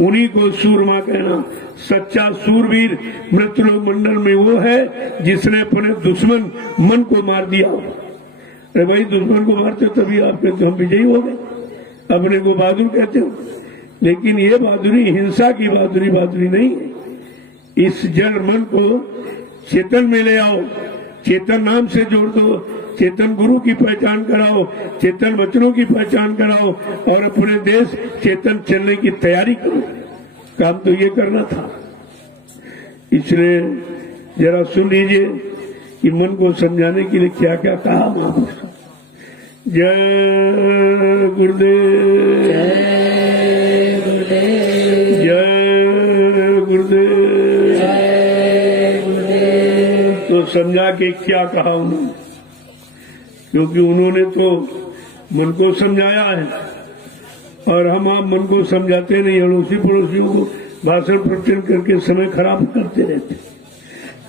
उन्हीं को सूरमा कहना। सच्चा सूरवीर मृत्यु मंडल में वो है जिसने अपने दुश्मन मन को मार दिया। अरे भाई, दुश्मन को मारते हो तभी आप कहते हो हम विजयी हो गए, अपने को बहादुर कहते हो। लेकिन ये बहादुरी हिंसा की बहादुरी नहीं है। इस जड़ मन को चेतन में ले आओ, चेतन नाम से जोड़ दो, चेतन गुरु की पहचान कराओ, चेतन वचनों की पहचान कराओ और अपने देश चेतन चलने की तैयारी करो। काम तो ये करना था। इसलिए जरा सुन लीजिए कि मन को समझाने के लिए क्या क्या कहा महापुरुष। जय गुरुदेव, जय गुरुदेव, जय गुरुदेव, जय गुरुदेव। तो समझा के क्या कहा उन्होंने, क्योंकि उन्होंने तो मन को समझाया है और हम आप मन को समझाते नहीं, अड़ोसी पड़ोसियों को भाषण प्रवचन करके समय खराब करते रहते।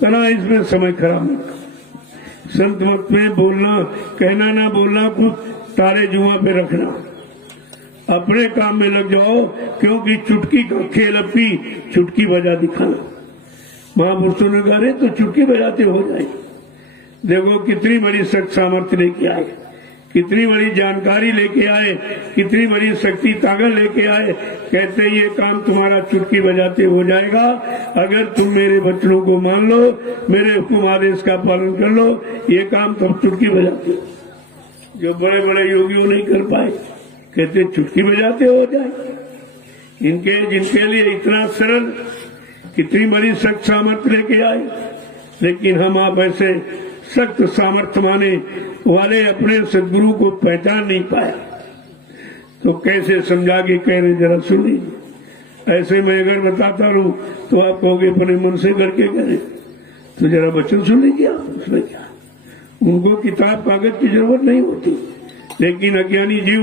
करा इसमें समय खराब मत करो। संत मत में बोलना, कहना ना बोलना कुछ तारे जुआ पे रखना, अपने काम में लग जाओ, क्योंकि चुटकी का खेल अपनी चुटकी बजा दिखाना। महापुरुषों ने कहा तो चुटकी बजाते हो जाए। देखो कितनी बड़ी शक्ति सामर्थ्य लेके आए, कितनी बड़ी जानकारी लेके आए, कितनी बड़ी शक्ति ताकत लेके आए। कहते ये काम तुम्हारा चुटकी बजाते हो जाएगा अगर तुम मेरे वचनों को मान लो, मेरे हुक्म आदेश का पालन कर लो। ये काम तब चुटकी बजाते हो, जो बड़े बड़े योगियों नहीं कर पाए, कहते चुटकी बजाते हो जाए। जिनके लिए इतना सरल, कितनी बड़ी शक्ति सामर्थ्य लेके आए, लेकिन हम आप ऐसे सख्त सामर्थ्य माने वाले अपने सदगुरु को पहचान नहीं पाया। तो कैसे समझा के कह रहे, जरा सुन लीजिए। ऐसे मैं अगर बताता रहूं तो आप कहोगे अपने मन से करके करें, तो जरा वचन सुन लीजिए आप। उसमें क्या, उनको किताब कागज की जरूरत नहीं होती, लेकिन अज्ञानी जीव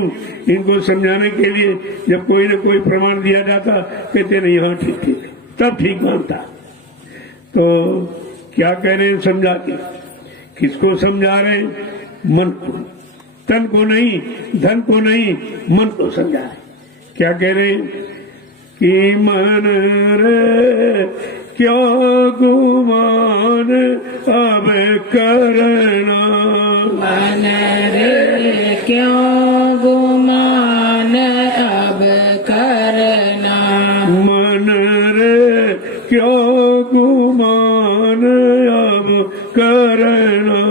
इनको समझाने के लिए जब कोई न कोई प्रमाण दिया जाता, कहते नहीं हाँ ठीक ठीक, तब ठीक मानता। तो क्या कह रहे हैं समझा के, किसको समझा रहे हैं? मन को, तन को नहीं, धन को नहीं, मन को समझा रहे। क्या कह रहे हैं कि मन रे क्यों गुमान अब करना, मन रे क्यों गुमान अब करना, मन रे क्यों गुमान अब करना,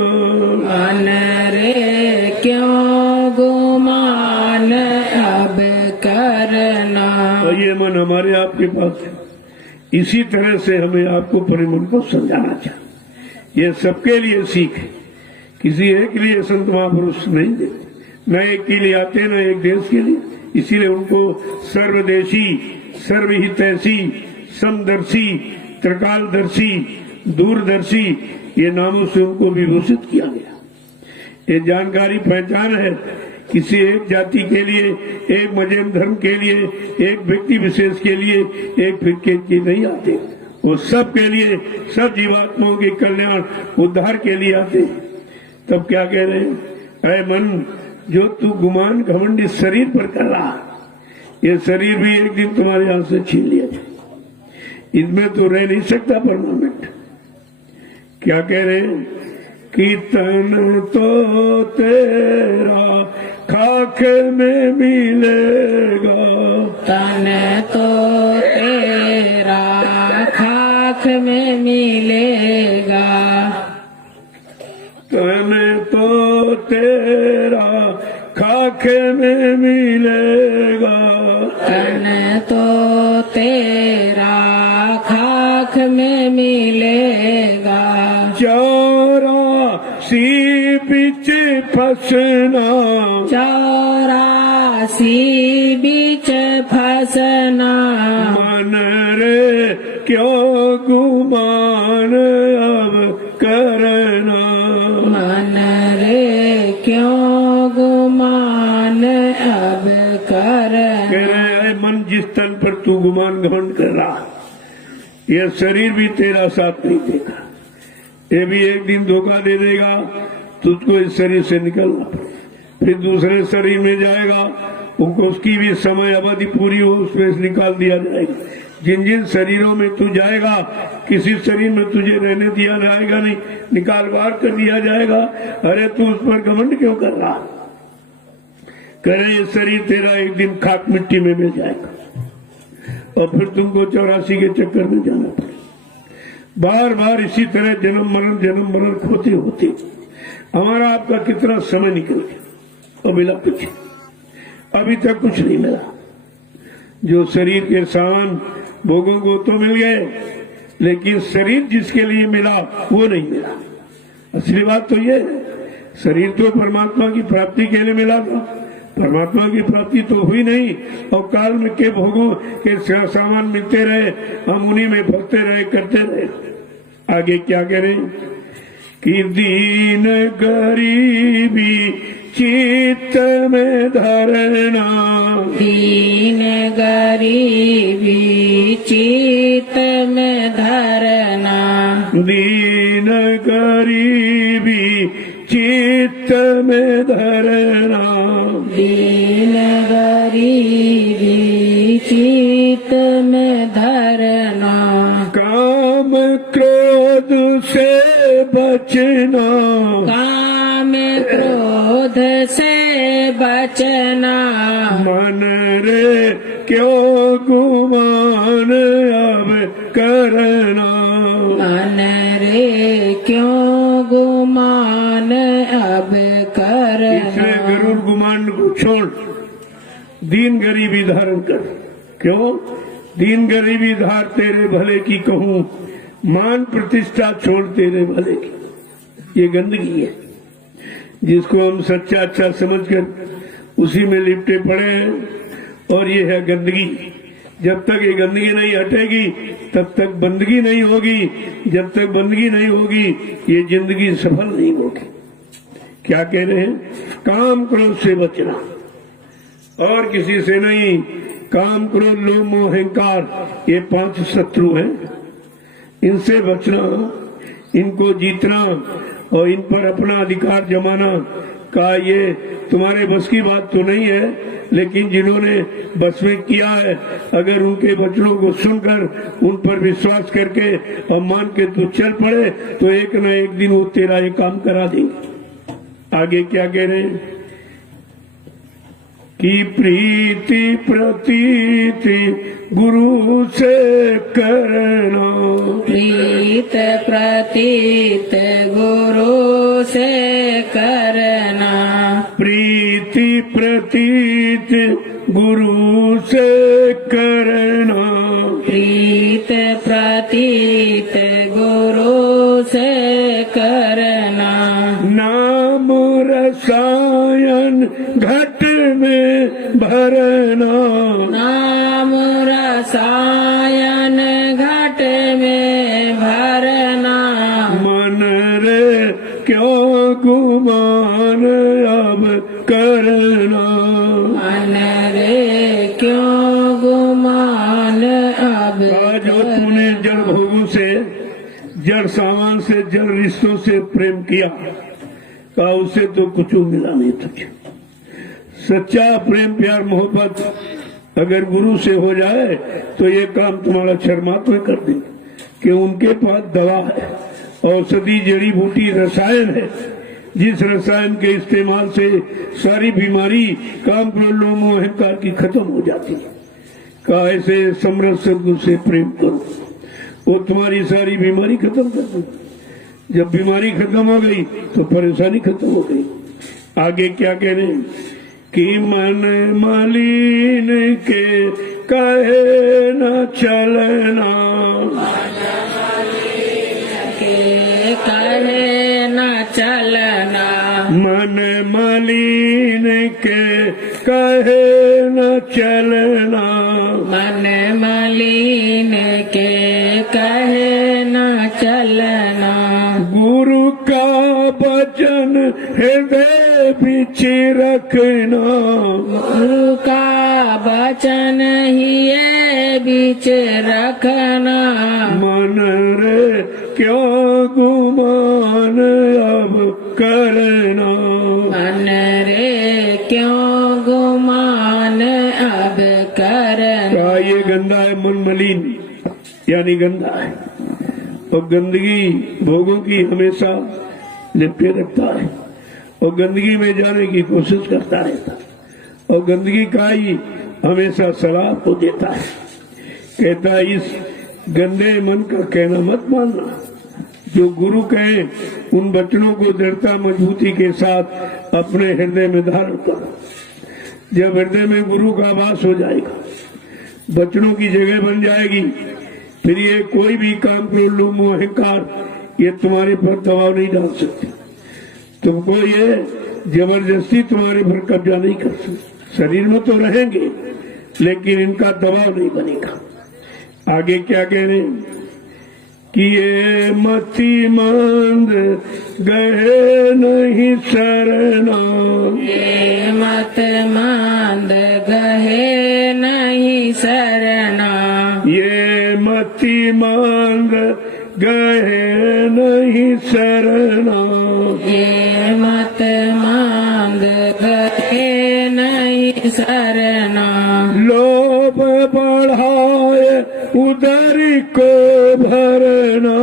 मन रे क्यों गुमान अब करना। और ये मन हमारे आपके पास है। इसी तरह से हमें आपको परिमन को समझाना चाहिए। ये सबके लिए सीख है, किसी एक लिए संत महापुरुष नहीं देते, न एक के लिए आते न एक देश के लिए। इसीलिए उनको सर्वदेशी, सर्वहितैषी, समदर्शी, त्रिकालदर्शी, दूरदर्शी ये नामों से उनको विभूषित किया गया। ये जानकारी पहचान है किसी एक जाति के लिए, एक मजहब धर्म के लिए, एक व्यक्ति विशेष के लिए, एक फिरके के नहीं आते, वो सब के लिए, सब जीवात्माओं के कल्याण उद्धार के लिए आते। तब क्या कह रहे हैं, अरे मन जो तू गुमान घमंड इस शरीर पर कर रहा, ये शरीर भी एक दिन तुम्हारे हाथ से छीन लिया जाए। इसमें तो रह नहीं सकता परमानेंट। क्या कह रहे हैं कि तन तो तेरा खाक में मिलेगा, तन तो तेरा खाक में मिलेगा, तन तो तेरा खाक में मिलेगा, तन तो तेरा खाक में मिलेगा, चौरासी बीच फंसना, चौरासी बीच फंसना, मन रे क्यों गुमान अब करना, मन रे क्यों गुमान अब करना। कह रहे हैं मन जिस तन पर तू गुमान घमंड कर रहा, यह शरीर भी तेरा साथ नहीं देगा, ये भी एक दिन धोखा दे देगा, तुझको इस शरीर से निकलना पड़ेगा, फिर दूसरे शरीर में जाएगा, उनको उसकी भी समय अवधि पूरी हो उसमें से निकाल दिया जाएगा। जिन जिन शरीरों में तू जाएगा किसी शरीर में तुझे रहने दिया जाएगा नहीं, निकाल बाहर कर दिया जाएगा। अरे तू उस पर घमंड क्यों कर रहा? करे ये शरीर तेरा एक दिन खाक मिट्टी में मिल जाएगा और फिर तुमको 84 के चक्कर में जाना पड़ेगा। बार बार इसी तरह जन्म मरण खोते होते हमारा आपका कितना समय निकल गया और मिला कुछ, अभी तक कुछ नहीं मिला। जो शरीर के सामान भोगों को तो मिल गए, लेकिन शरीर जिसके लिए मिला वो नहीं मिला। असली बात तो ये है, शरीर तो परमात्मा की प्राप्ति के लिए मिला था, परमात्मा की प्राप्ति तो हुई नहीं और काल में के भोगों के सामान मिलते रहे, हम उन्हीं में फंसते रहे, करते रहे। आगे क्या करें कि दीन गरीबी चित्त में धरना, दीन गरीबी चित्त में धरना, दीन गरीबी चित्त में धरना, दीन गरीबी चित्त में धरना, काम क्रोध से बचना, काम क्रोध से बचना, मन रे क्यों गुमान अब करना, मन रे क्यों गुमान अब करना। इसलिए गरुड़ गुमान को छोड़ दीन गरीबी धारण कर। क्यों? दीन गरीबी धार तेरे भले की कहूँ, मान प्रतिष्ठा छोड़ तेरे भले की। ये गंदगी है जिसको हम सच्चा अच्छा समझकर उसी में लिपटे पड़े हैं, और ये है गंदगी। जब तक ये गंदगी नहीं हटेगी तब तक बंदगी नहीं होगी, जब तक बंदगी नहीं होगी ये जिंदगी सफल नहीं होगी। क्या कह रहे हैं? काम क्रोध से बचना और किसी से नहीं। काम क्रोध लोभ मोह अहंकार ये 5 शत्रु हैं, इनसे बचना, इनको जीतना और इन पर अपना अधिकार जमाना का ये तुम्हारे बस की बात तो नहीं है, लेकिन जिन्होंने बस में किया है, अगर उनके वचनों को सुनकर उन पर विश्वास करके और मान के तू चल पड़े तो एक न एक दिन वो तेरा ये काम करा देंगे। आगे क्या कह रहे हैं कि प्रीति प्रतीति गुरु से करना, प्रीत प्रतीत गुरु से करना, प्रीति प्रतीत गुरु से करना, प्रीत प्रतीत गुरु से करना, नाम रसायन घट में भरना, नाम रसायन घट में भरना, मन रे क्यों गुमान अब करना, मन रे क्यों गुमान अब आज जो तूने जड़ भोगों से, जड़ सामान से, जड़ रिश्तों से प्रेम किया, कहा उसे तो कुछ मिला नहीं तुझे। सच्चा प्रेम प्यार मोहब्बत अगर गुरु से हो जाए तो ये काम तुम्हारा क्षरमात्मा कर दे कि उनके पास दवा है, औषधि, जड़ी बूटी, रसायन है, जिस रसायन के इस्तेमाल से सारी बीमारी, काम, क्रोध, लोभ, मोह, अहंकार की खत्म हो जाती है। कहा ऐसे समरस सद्गुरु से प्रेम करो, वो तुम्हारी सारी बीमारी खत्म कर दो। जब बीमारी खत्म हो गई तो परेशानी खत्म हो गई। आगे क्या कह रहे हैं कि मन मलिन के कहे न चलना, के कहे न चलना, मन मलिन के कहे न चलना, मन मलिन के कहे न चलना, गुरु का वचन हृदय बिच रखना, गुरु का वचन ही बीच रखना, मन रे क्यों गुमान अब करना, मन रे क्यों गुमान अब करना। क्या ये गंदा है? मन मलिन यानी गंदा है, और गंदगी भोगों की हमेशा लिपटे रखता है और गंदगी में जाने की कोशिश करता रहता है, और गंदगी का ही हमेशा सलाह को देता है। कहता है इस गंदे मन का कहना मत मानना, जो गुरु कहे उन वचनों को दृढ़ता मजबूती के साथ अपने हृदय में धारण करो। जब हृदय में गुरु का वास हो जाएगा, वचनों की जगह बन जाएगी, फिर ये कोई भी काम, क्रोध, लोभ, मोह, अहंकार ये तुम्हारे पर दबाव नहीं डाल सकते। तुमको ये जबरदस्ती तुम्हारे पर कब्जा नहीं कर सकते। शरीर में तो रहेंगे लेकिन इनका दबाव नहीं बनेगा। आगे क्या कह रहे हैं कि ये मति मंद गए नहीं शरणा, ये मत मंद गहे नहीं शरणा, ये मति मंद गए नहीं शरणा, ये मत मंद गहे नहीं शरणा, लोभ बढ़ाए उदर को भरना,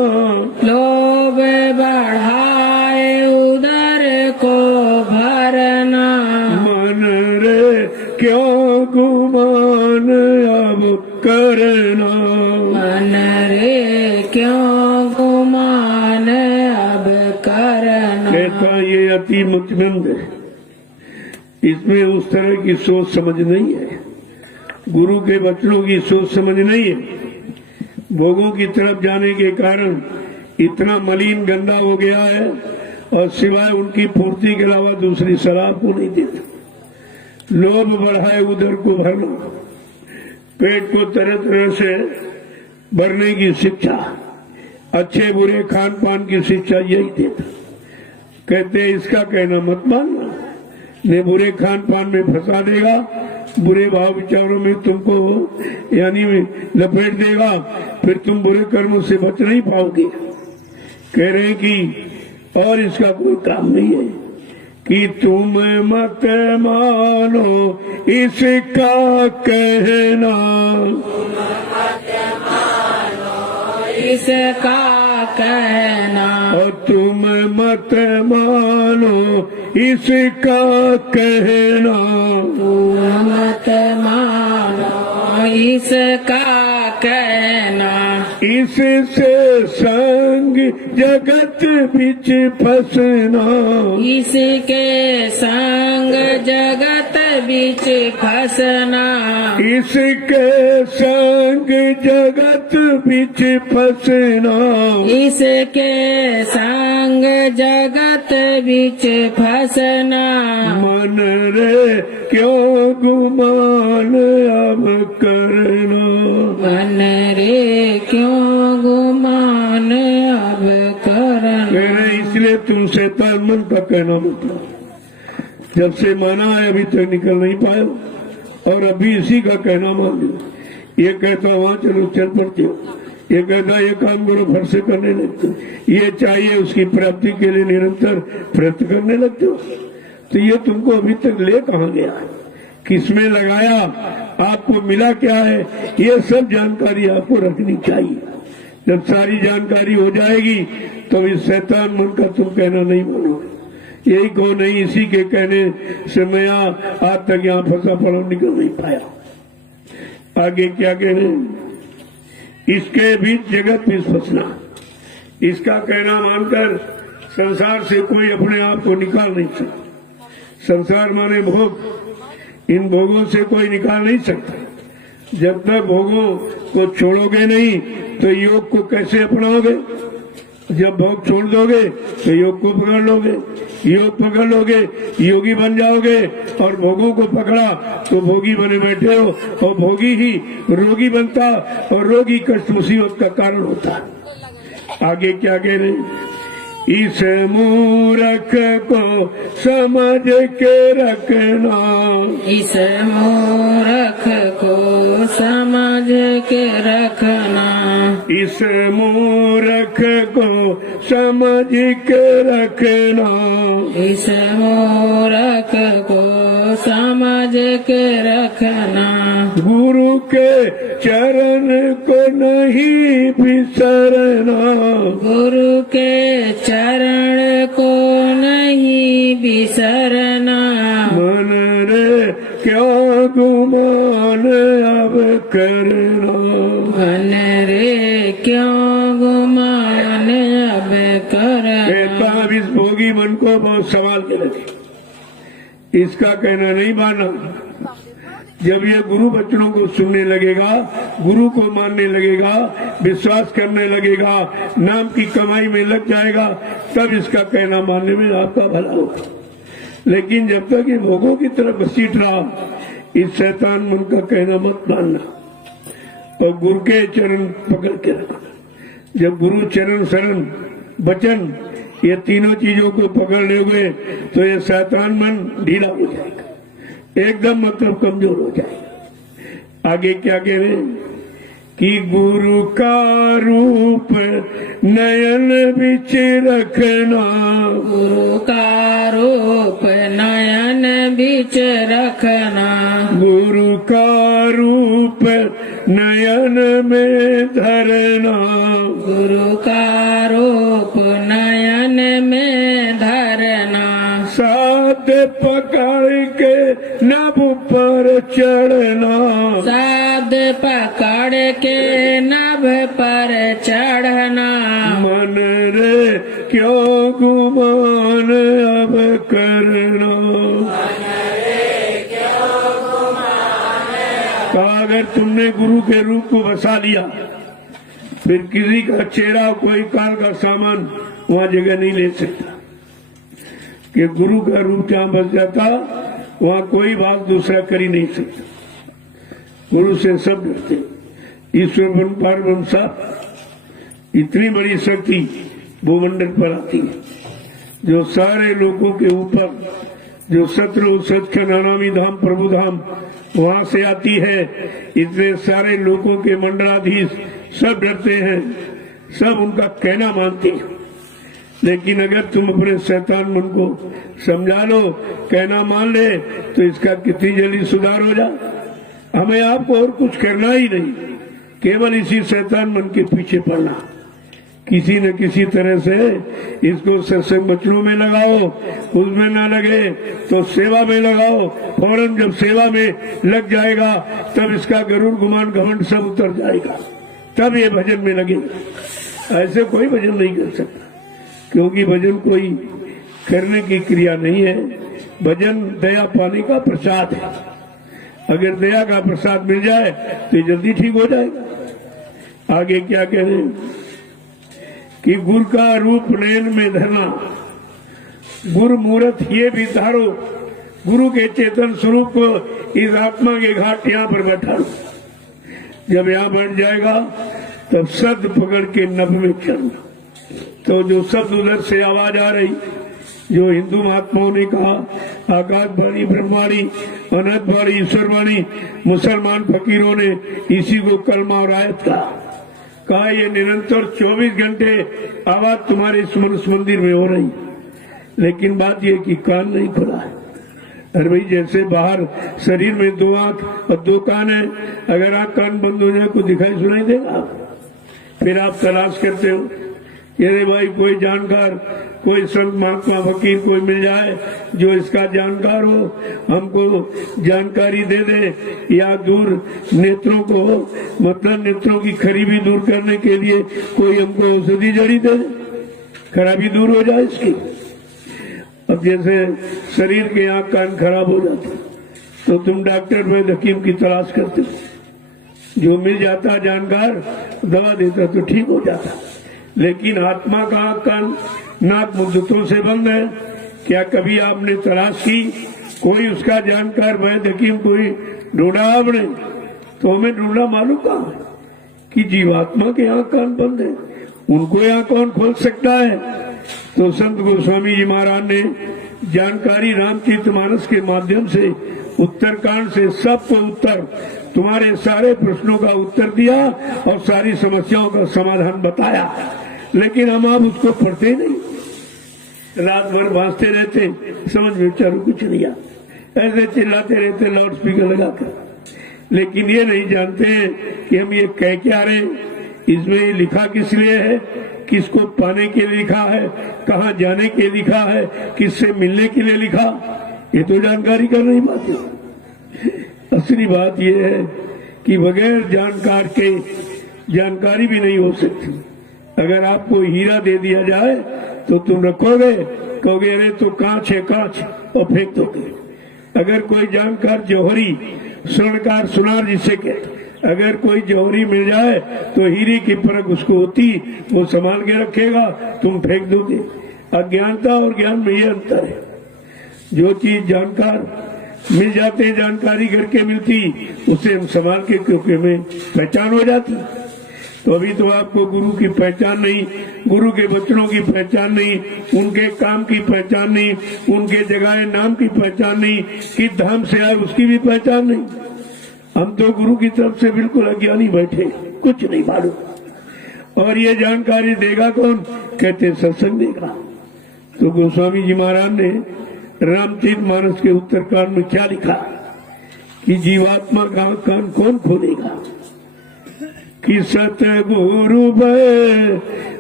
लोभ बढ़ाए उदर को भरना, मन रे क्यों गुमान अब करना, मन रे क्यों गुमान अब करना। कहता ये अति मतमंद है, इसमें उस तरह की सोच समझ नहीं है, गुरु के वचनों की सोच समझ नहीं है। भोगों की तरफ जाने के कारण इतना मलिन गंदा हो गया है और सिवाय उनकी पूर्ति के अलावा दूसरी सलाह को नहीं देता। लोभ बढ़ाए उदर को भरना, पेट को तरह तरह से भरने की शिक्षा, अच्छे बुरे खान पान की शिक्षा यही देता। कहते हैं इसका कहना मत मानना, ने बुरे खान पान में फंसा देगा, बुरे भाव विचारों में तुमको यानी लपेट देगा, फिर तुम बुरे कर्मों से बच नहीं पाओगे। कह रहे हैं कि और इसका कोई काम नहीं है कि तुम मत मानो इसका कहना, इसका कहना, और तुम मत मानो इसका कहना, तुम मत मानो इसका कहना, इससे संग जगत बिच फंसना, इसके संग जगत बीच फंसना, इसके संग जगत बिच फंसना, इसके संग जगत बीच फंसना, मन रे क्यों गुमान अब करना, मन रे क्यों गुमान अब करना। कह रहे इसलिए तुम शैतान मन का कहना मतलब जब से माना है अभी तक निकल नहीं पाए और अभी इसी का कहना मान लो। ये कहता वहां चलो चल पड़ते हो, ये कहता ये काम करो फट से करने लगते हो, ये चाहिए उसकी प्राप्ति के लिए निरंतर प्रयत्न करने लगते हो। तो ये तुमको अभी तक ले कहाँ गया, किसमें लगाया आपको मिला क्या है, ये सब जानकारी आपको रखनी चाहिए। जब सारी जानकारी हो जाएगी तो इस शैतान मन का तुम कहना नहीं मानोगे। यही कहो नहीं, इसी के कहने से मैं आज तक यहाँ फंसा पड़ा, निकल नहीं पाया। आगे क्या कह रहे हैं, इसके बीच जगत में फंसना, इसका कहना मानकर संसार से कोई अपने आप को निकाल नहीं सकता। संसार माने भोग, इन भोगों से कोई निकाल नहीं सकता। जब तक भोगों को छोड़ोगे नहीं तो योग को कैसे अपनाओगे। जब भोग छोड़ दोगे तो योग को पकड़ लोगे, योग पकड़ लोगे योगी बन जाओगे, और भोगों को पकड़ा तो भोगी बने बैठे हो, और भोगी ही रोगी बनता, और रोगी कष्ट मुसीबत का कारण होता है। आगे क्या कह रहे हैं, इस मूर्ख को समझ के रखना, इस मूर्ख को समझ के रखना, इस मूर्ख को समझ के रखना, इस मूर्ख को समझ के रखना, गुरु के चरण को नहीं बिसरना, गुरु के चरण को नहीं बिसरना, मन रे क्यों गुमान अब करना, मन रे क्यों गुमान अब करना। कहता अब इस भोगी मन को बहुत सवाल के लगे, इसका कहना नहीं माना। जब ये गुरु बच्चों को सुनने लगेगा, गुरु को मानने लगेगा, विश्वास करने लगेगा, नाम की कमाई में लग जाएगा, तब इसका कहना मानने में आपका भला होगा। लेकिन जब तक ये भोगों की तरफ घसीट रहा, इस शैतान मन का कहना मत मानना, और गुरु के चरण पकड़ के रखना। जब गुरु चरण शरण वचन ये तीनों चीजों को पकड़ लोगे तो ये शैतान मन ढीला हो जाएगा, एकदम मतलब कमजोर हो जाएगा। आगे क्या कह रहे हैं कि गुरु का रूप नयन बिच रखना, गुरु का रूप नयन बिच रखना, गुरु का रूप नयन में धरना, गुरु का रूप नयन में धरना, साथ पकड़ के नभ पर चढ़ना, साध पकड़ के नभ पर चढ़ना, मन रे क्यों गुमान अब करना। कहा अगर तुमने गुरु के रूप को बसा लिया, फिर किसी का चेहरा कोई कार का सामान वहाँ जगह नहीं ले सकता, कि गुरु का रूप जहाँ बस जाता वहाँ कोई बात दूसरा कर ही नहीं सकता। गुरु से सब डरते। ईश्वर बन पार बन साहब इतनी बड़ी शक्ति भूमंडल पर आती है, जो सारे लोगों के ऊपर, जो शत्रु सचखंड अनामी धाम प्रभु धाम वहां से आती है। इतने सारे लोगों के मंडलाधीश सब डरते हैं, सब उनका कहना मानते हैं। लेकिन अगर तुम अपने शैतान मन को समझा लो, कहना मान ले, तो इसका कितनी जल्दी सुधार हो जाए। हमें आपको और कुछ करना ही नहीं, केवल इसी शैतान मन के पीछे पड़ना। किसी न किसी तरह से इसको सत्संग वचनों में लगाओ, उसमें ना लगे तो सेवा में लगाओ। फौरन जब सेवा में लग जाएगा तब इसका गरुड़ गुमान घमंड सब उतर जाएगा, तब ये भजन में लगेगा। ऐसे कोई भजन नहीं कर सकता, क्योंकि भजन कोई करने की क्रिया नहीं है। भजन दया पाने का प्रसाद है। अगर दया का प्रसाद मिल जाए तो ये जल्दी ठीक हो जाएगा। आगे क्या कह रहे हैं कि गुरु का रूप नयन में धरना, गुरु मूर्त ये भी धारो, गुरु के चेतन स्वरूप को इस आत्मा के घाट यहाँ पर बैठा लो। जब यहाँ बैठ जाएगा तब शब्द पकड़ के नभ में चलना। तो जो शब्द उधर से आवाज आ रही, जो हिंदू महात्माओं ने कहा आकाशवाणी, ब्रह्मवाणी, अनंतवाणी, ईश्वरवाणी, मुसलमान फकीरों ने इसी को कलमा और आयत कहा ये निरंतर 24 घंटे आवाज तुम्हारे इस मनुष्य मंदिर में हो रही। लेकिन बात यह कि कान नहीं खुला है, अरे भाई जैसे बाहर शरीर में 2 आंख और 2 कान है, अगर आंख कान बंद हो जाए को दिखाई सुनाई देगा? फिर आप तलाश करते हो अरे भाई कोई जानकार, कोई संत महात्मा फकीर कोई मिल जाए जो इसका जानकार हो, हमको जानकारी दे दे, या दूर नेत्रों को, मतलब नेत्रों की खराबी दूर करने के लिए कोई हमको औषधि जड़ी दे दे, खराबी दूर हो जाए इसकी। अब जैसे शरीर के आंख कान खराब हो जाते तो तुम डॉक्टर वैद्य हकीम की तलाश करते हो, जो मिल जाता जानकार दवा देता तो ठीक हो जाता। लेकिन आत्मा का आंख कान नाक मुद्दतों से बंद है। क्या कभी आपने तलाश की कोई उसका जानकार वैद्य हकीम कोई ढूंढा आपने? तो हमें ढूंढना मालूम कहाँ है कि जीवात्मा के आंख कान बंद है, उनको यहाँ कौन खोल सकता है? तो संत गोस्वामी जी महाराज ने जानकारी रामचरितमानस के माध्यम से उत्तरकांड से सबको उत्तर, तुम्हारे सारे प्रश्नों का उत्तर दिया और सारी समस्याओं का समाधान बताया। लेकिन हम आप उसको पढ़ते नहीं, रात भर भांजते रहते, समझ में चारों कुछ नहीं आता, ऐसे चिल्लाते रहते लाउड स्पीकर लगाकर। लेकिन ये नहीं जानते हैं कि हम ये कह क्या रहे, इसमें लिखा किस लिए है, किसको पाने के लिए लिखा है, कहाँ जाने के लिए लिखा है, किससे मिलने के लिए लिखा, ये तो जानकारी कर नहीं पाते। असली बात यह है कि बगैर जानकार के जानकारी भी नहीं हो सकती। अगर आपको हीरा दे दिया जाए तो तुम रखोगे, कहोगे अरे तो कांच है कांच, और फेंक दोगे। अगर कोई जानकार जौहरी, स्वर्णकार, सुनार जिसे कहते, अगर कोई जौहरी मिल जाए तो हीरे की परख उसको होती, वो संभाल के रखेगा, तुम फेंक दोगे। अज्ञानता और ज्ञान में ये अंतर है। जो चीज जानकार मिल जाते हैं, जानकारी करके मिलती, उसे हम संभाल के, क्योंकि हमें पहचान हो जाती। तो अभी तो आपको गुरु की पहचान नहीं, गुरु के वचनों की पहचान नहीं, उनके काम की पहचान नहीं, उनके जगह नाम की पहचान नहीं, किस धाम से आए उसकी भी पहचान नहीं। हम तो गुरु की तरफ से बिल्कुल अज्ञानी बैठे, कुछ नहीं मालूम। और ये जानकारी देगा कौन? कहते सत्संग देगा। तो गोस्वामी जी महाराज ने रामचरितमानस के उत्तरकांड में क्या लिखा कि जीवात्मा का कान कौन खोलेगा? कि सतगुरु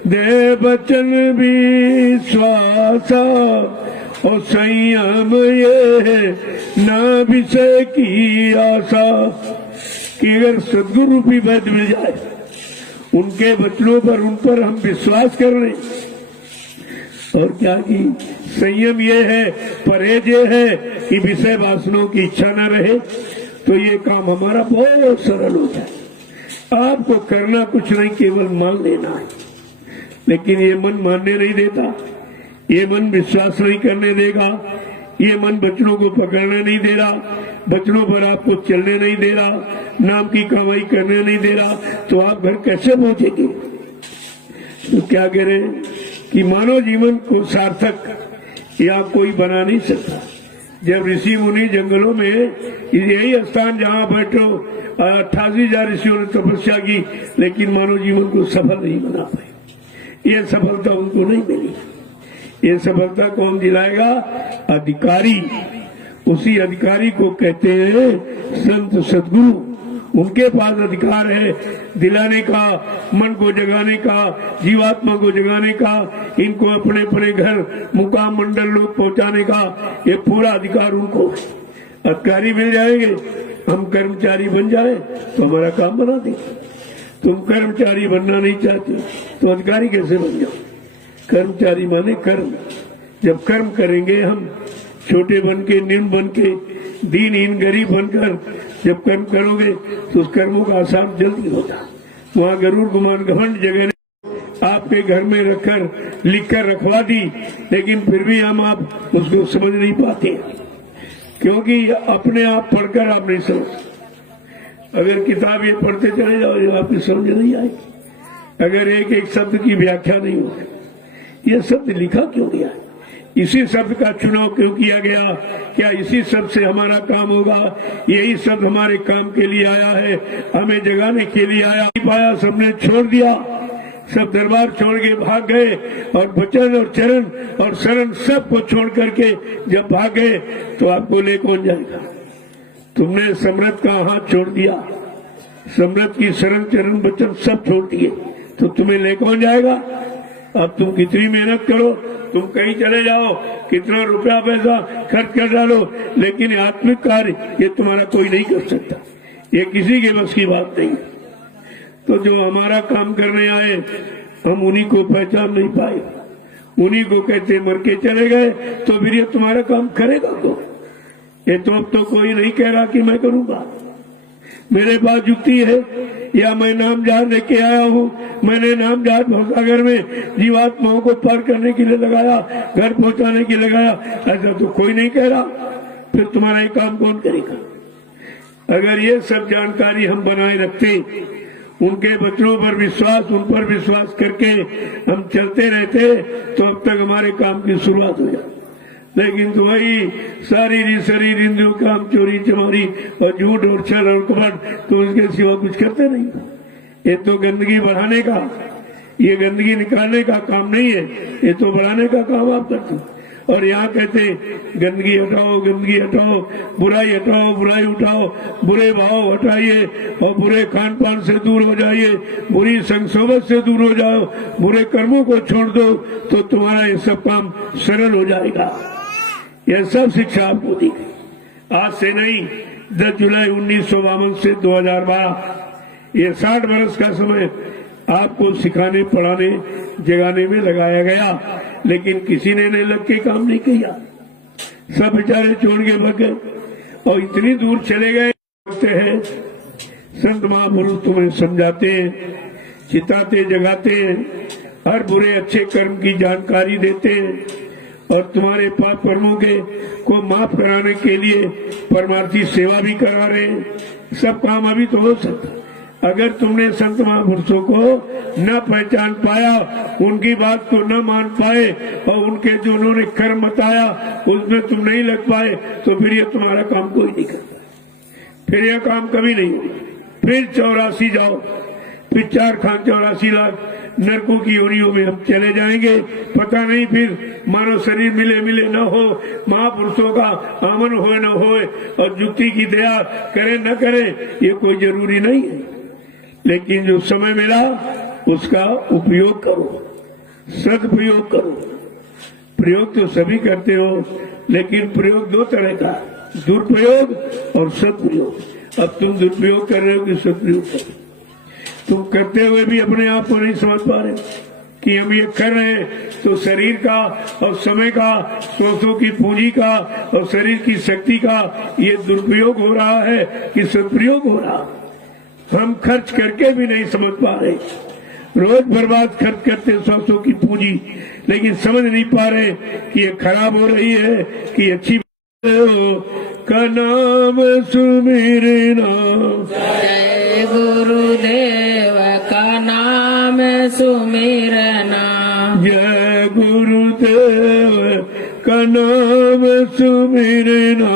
दे बचन विश्वासा और संयम ये ना विषय की आशा। कि अगर सदगुरु भी वैद्य मिल जाए, उनके वचनों पर, उन पर हम विश्वास कर रहे, और क्या कि संयम ये है, परहेज ये है कि विषय वासनाओं की इच्छा न रहे, तो ये काम हमारा बहुत सरल हो जाए। आपको करना कुछ नहीं, केवल मान लेना है। लेकिन ये मन मानने नहीं देता, ये मन विश्वास नहीं करने देगा, ये मन वचनों को पकड़ने नहीं दे रहा, वचनों पर आपको चलने नहीं दे रहा, नाम की कमाई करने नहीं दे रहा, तो आप घर कैसे पहुंचेंगे? तो क्या करें कि मानव जीवन को सार्थक या कोई बना नहीं सकता। जब ऋषि मुनि जंगलों में, यही स्थान जहाँ बैठो 88,000 ऋषियों ने तपस्या की, लेकिन मानव जीवन को सफल नहीं बना पाए। ये सफलता उनको नहीं मिली। ये सफलता कौन दिलाएगा? अधिकारी। उसी अधिकारी को कहते हैं संत सदगुरु। उनके पास अधिकार है दिलाने का, मन को जगाने का, जीवात्मा को जगाने का, इनको अपने अपने घर, मुकाम, मंडल लोग पहुंचाने का, ये पूरा अधिकार उनको है। अधिकारी मिल जाएंगे, हम कर्मचारी बन जाए तो हमारा काम बना देंगे। तुम कर्मचारी बनना नहीं चाहते तो अधिकारी कैसे बन जाओ? कर्मचारी माने कर्म। जब कर्म करेंगे हम, छोटे बन के, निम्न बन के, दीनहीन गरीब बनकर जब कर्म करोगे तो उस कर्मों का आसार जल्दी होगा। वहाँ गरुड़ गुमान घमंड जगह ने आपके घर में रखकर लिखकर रखवा दी, लेकिन फिर भी हम आप उसको समझ नहीं पाते, क्योंकि अपने आप पढ़कर आप नहीं समझ। अगर किताब ये पढ़ते चले जाओ, आपकी समझ नहीं आएगी। अगर एक एक शब्द की व्याख्या नहीं होगी, ये शब्द लिखा क्यों गया है, इसी शब्द का चुनाव क्यों किया गया, क्या इसी शब्द से हमारा काम होगा, यही शब्द हमारे काम के लिए आया है, हमें जगाने के लिए आया, नहीं पाया, सबने छोड़ दिया। सब दरबार छोड़ के भाग गए और वचन और चरण और शरण सबको छोड़ करके जब भाग गए तो आपको ले कौन जाएगा? तुमने सम्राट का हाथ छोड़ दिया, सम्राट की शरण चरण वचन सब छोड़ दिए, तो तुम्हें ले कौन जाएगा? अब तुम कितनी मेहनत करो, तुम कहीं चले जाओ, कितना रुपया पैसा खर्च कर डालो, लेकिन आत्मिक कार्य ये तुम्हारा कोई नहीं कर सकता, ये किसी के बस की बात नहीं। तो जो हमारा काम करने आए हम उन्हीं को पहचान नहीं पाए, उन्हीं को कहते मर के चले गए, तो फिर ये तुम्हारा काम करेगा तो? ये तो अब तो कोई नहीं कह रहा कि मैं करूंगा, मेरे पास युक्ति है या मैं नाम जहाज लेके आया हूँ, मैंने नाम जहाज भवसागर में जीवात्माओं को पार करने के लिए लगाया, घर पहुंचाने के लिए लगाया, ऐसा तो कोई नहीं कह रहा, फिर तुम्हारा ये काम कौन करेगा? अगर ये सब जानकारी हम बनाए रखते, उनके वचनों पर विश्वास, उन पर विश्वास करके हम चलते रहते, तो अब तक हमारे काम की शुरुआत हो जाती। लेकिन तो वही सारी शरीर इंद्रियों काम, चोरी चमारी और झूठ और छल और कपट, तो उसके सिवा कुछ करते नहीं। ये तो गंदगी बढ़ाने का, ये गंदगी निकालने का काम नहीं है, ये तो बढ़ाने का काम आप करते। और यहाँ कहते गंदगी हटाओ, गंदगी हटाओ, बुराई हटाओ, बुराई उठाओ, बुरे भाव हटाइए और बुरे खान पान से दूर हो जाइए, बुरी संगसोबत से दूर हो जाओ, बुरे कर्मों को छोड़ दो, तो तुम्हारा ये सब काम सरल हो जाएगा। यह सब शिक्षा आपको दी गई। आज से नहीं, 10 जुलाई 1952 से 2012, ये 60 वर्ष का समय आपको सिखाने, पढ़ाने, जगाने में लगाया गया, लेकिन किसी ने लग के काम नहीं किया, सब बेचारे छोड़ के भाग गए और इतनी दूर चले गए। हैं संत महापुरुष तुम्हें समझाते हैं, चिताते, जगाते हैं, हर बुरे अच्छे कर्म की जानकारी देते हैं और तुम्हारे पाप कर्मों के को माफ कराने के लिए परमार्थी सेवा भी करा रहे हैं। सब काम अभी तो हो सकता। अगर तुमने संत महापुरुषों को न पहचान पाया, उनकी बात को न मान पाए और उनके जो उन्होंने कर्म बताया उसमें तुम नहीं लग पाए, तो फिर ये तुम्हारा काम कोई नहीं करता, फिर यह काम कभी नहीं होगा। फिर 84 जाओ, फिर 4 खान 84 लाख नरकों की योनियों में हम चले जाएंगे। पता नहीं फिर मानव शरीर मिले मिले न हो, महापुरुषों का आमन हो न हो और युक्ति की दया करे न करे, ये कोई जरूरी नहीं है। लेकिन जो समय मिला उसका उपयोग करो, सदप्रयोग करो। प्रयोग तो सभी करते हो, लेकिन प्रयोग 2 तरह का, दुरुपयोग और सदप्रयोग। अब तुम दुरुपयोग कर रहे हो कि सदप्रयोग कर रहे हो? तुम करते हुए भी अपने आप को नहीं समझ पा रहे कि हम ये कर रहे हैं, तो शरीर का और समय का, श्वासों की पूंजी का और शरीर की शक्ति का ये दुरुपयोग हो रहा है कि सदप्रयोग हो रहा है। हम खर्च करके भी नहीं समझ पा रहे, रोज बर्बाद खर्च करते श्वासों की पूंजी, लेकिन समझ नहीं पा रहे कि ये खराब हो रही है कि अच्छी हो। का नाम सुमिरना, जय गुरुदेव का नाम सुमिरना, जय गुरुदेव का नाम सुमिरना,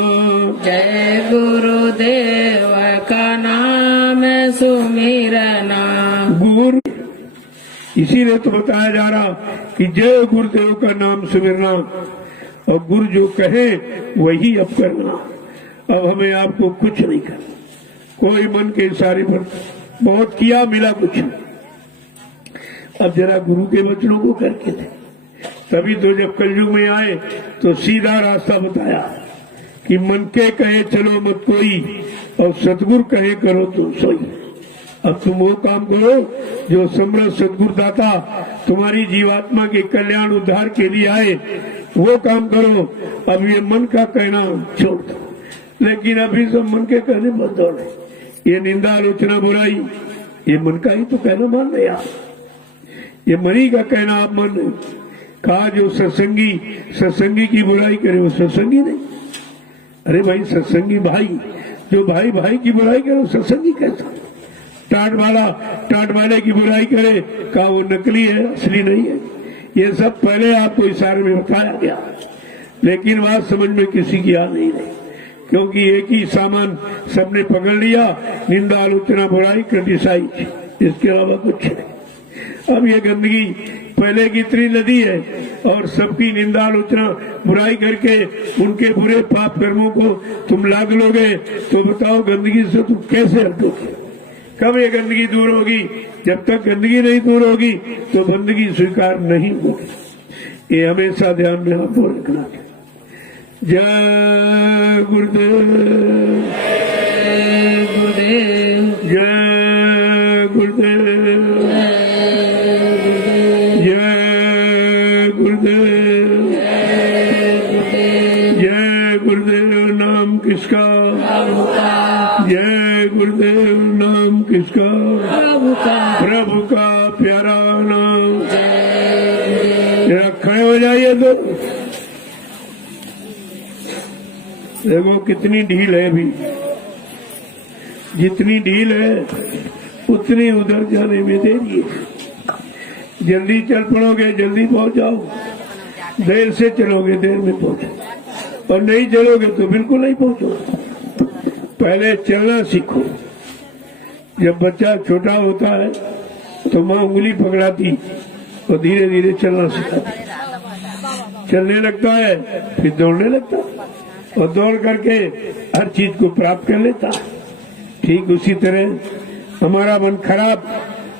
जय गुरुदेव का नाम सुमिरना। गुरु इसीलिए तो बताया जा रहा कि जय गुरुदेव का नाम सुमिरना, और गुरु जो कहे वही अब करना। अब हमें आपको कुछ नहीं करना, कोई मन के इशारे पर बहुत किया, मिला कुछ नहीं। अब जरा गुरु के वचनों को करके थे, तभी तो जब कलयुग में आए तो सीधा रास्ता बताया कि मन के कहे चलो मत कोई, और सतगुरु कहे करो तुम सोई। अब तुम वो काम करो जो समर्थ सतगुरु दाता तुम्हारी जीवात्मा के कल्याण उद्धार के लिए आए, वो काम करो। अब ये मन का कहना छोड़ दो, लेकिन अभी सब मन के कहने मत दौड़े। ये निंदा, आलोचना, बुराई, ये मन का ही तो कहना मान रहे आप, ये मनी का कहना आप मान रहे। कहा जो सत्संगी की बुराई करे वो सत्संगी नहीं। अरे भाई सत्संगी भाई, जो भाई भाई की बुराई करे वो सत्संगी कैसा? टाट वाले की बुराई करे, कहा वो नकली है, असली नहीं है। ये सब पहले आपको इशारे में बताया गया, लेकिन बात समझ में किसी की आ नहीं रही, क्योंकि एक ही सामान सबने पकड़ लिया, निंदा, आलोचना, बुराई, क्रिटिसाइज, इसके अलावा कुछ नहीं। अब ये गंदगी पहले की इतनी नदी है और सबकी निंदा आलोचना बुराई करके उनके बुरे पाप कर्मों को तुम लाद लोगे तो बताओ गंदगी से तुम कैसे हटोगे? कब ये गंदगी दूर होगी? जब तक गंदगी नहीं दूर होगी तो बंदगी स्वीकार नहीं होगी। ये हमेशा ध्यान में आपको रखना है। जय गुरुदेव, जय गुरुदेव, जय गुरुदेव, जय गुरुदेव, जय गुरुदेव। नाम किसका? प्रभु का, जय गुरुदेव। नाम किसका? प्रभु का, प्रभु का प्यारा नाम। जय जरा खड़े हो जाइए तो देखो कितनी ढील है अभी। जितनी ढील है उतनी उधर जाने में देरी है। जल्दी चल पड़ोगे जल्दी पहुंच जाओ, देर से चलोगे देर में पहुंचो, और नहीं चलोगे तो बिल्कुल नहीं पहुंचो। पहले चलना सीखो। जब बच्चा छोटा होता है तो माँ उंगली पकड़ाती और धीरे धीरे चलना सिखाती। चलने लगता है फिर दौड़ने लगता है और दौड़ करके हर चीज को प्राप्त कर लेता है। ठीक उसी तरह हमारा मन खराब,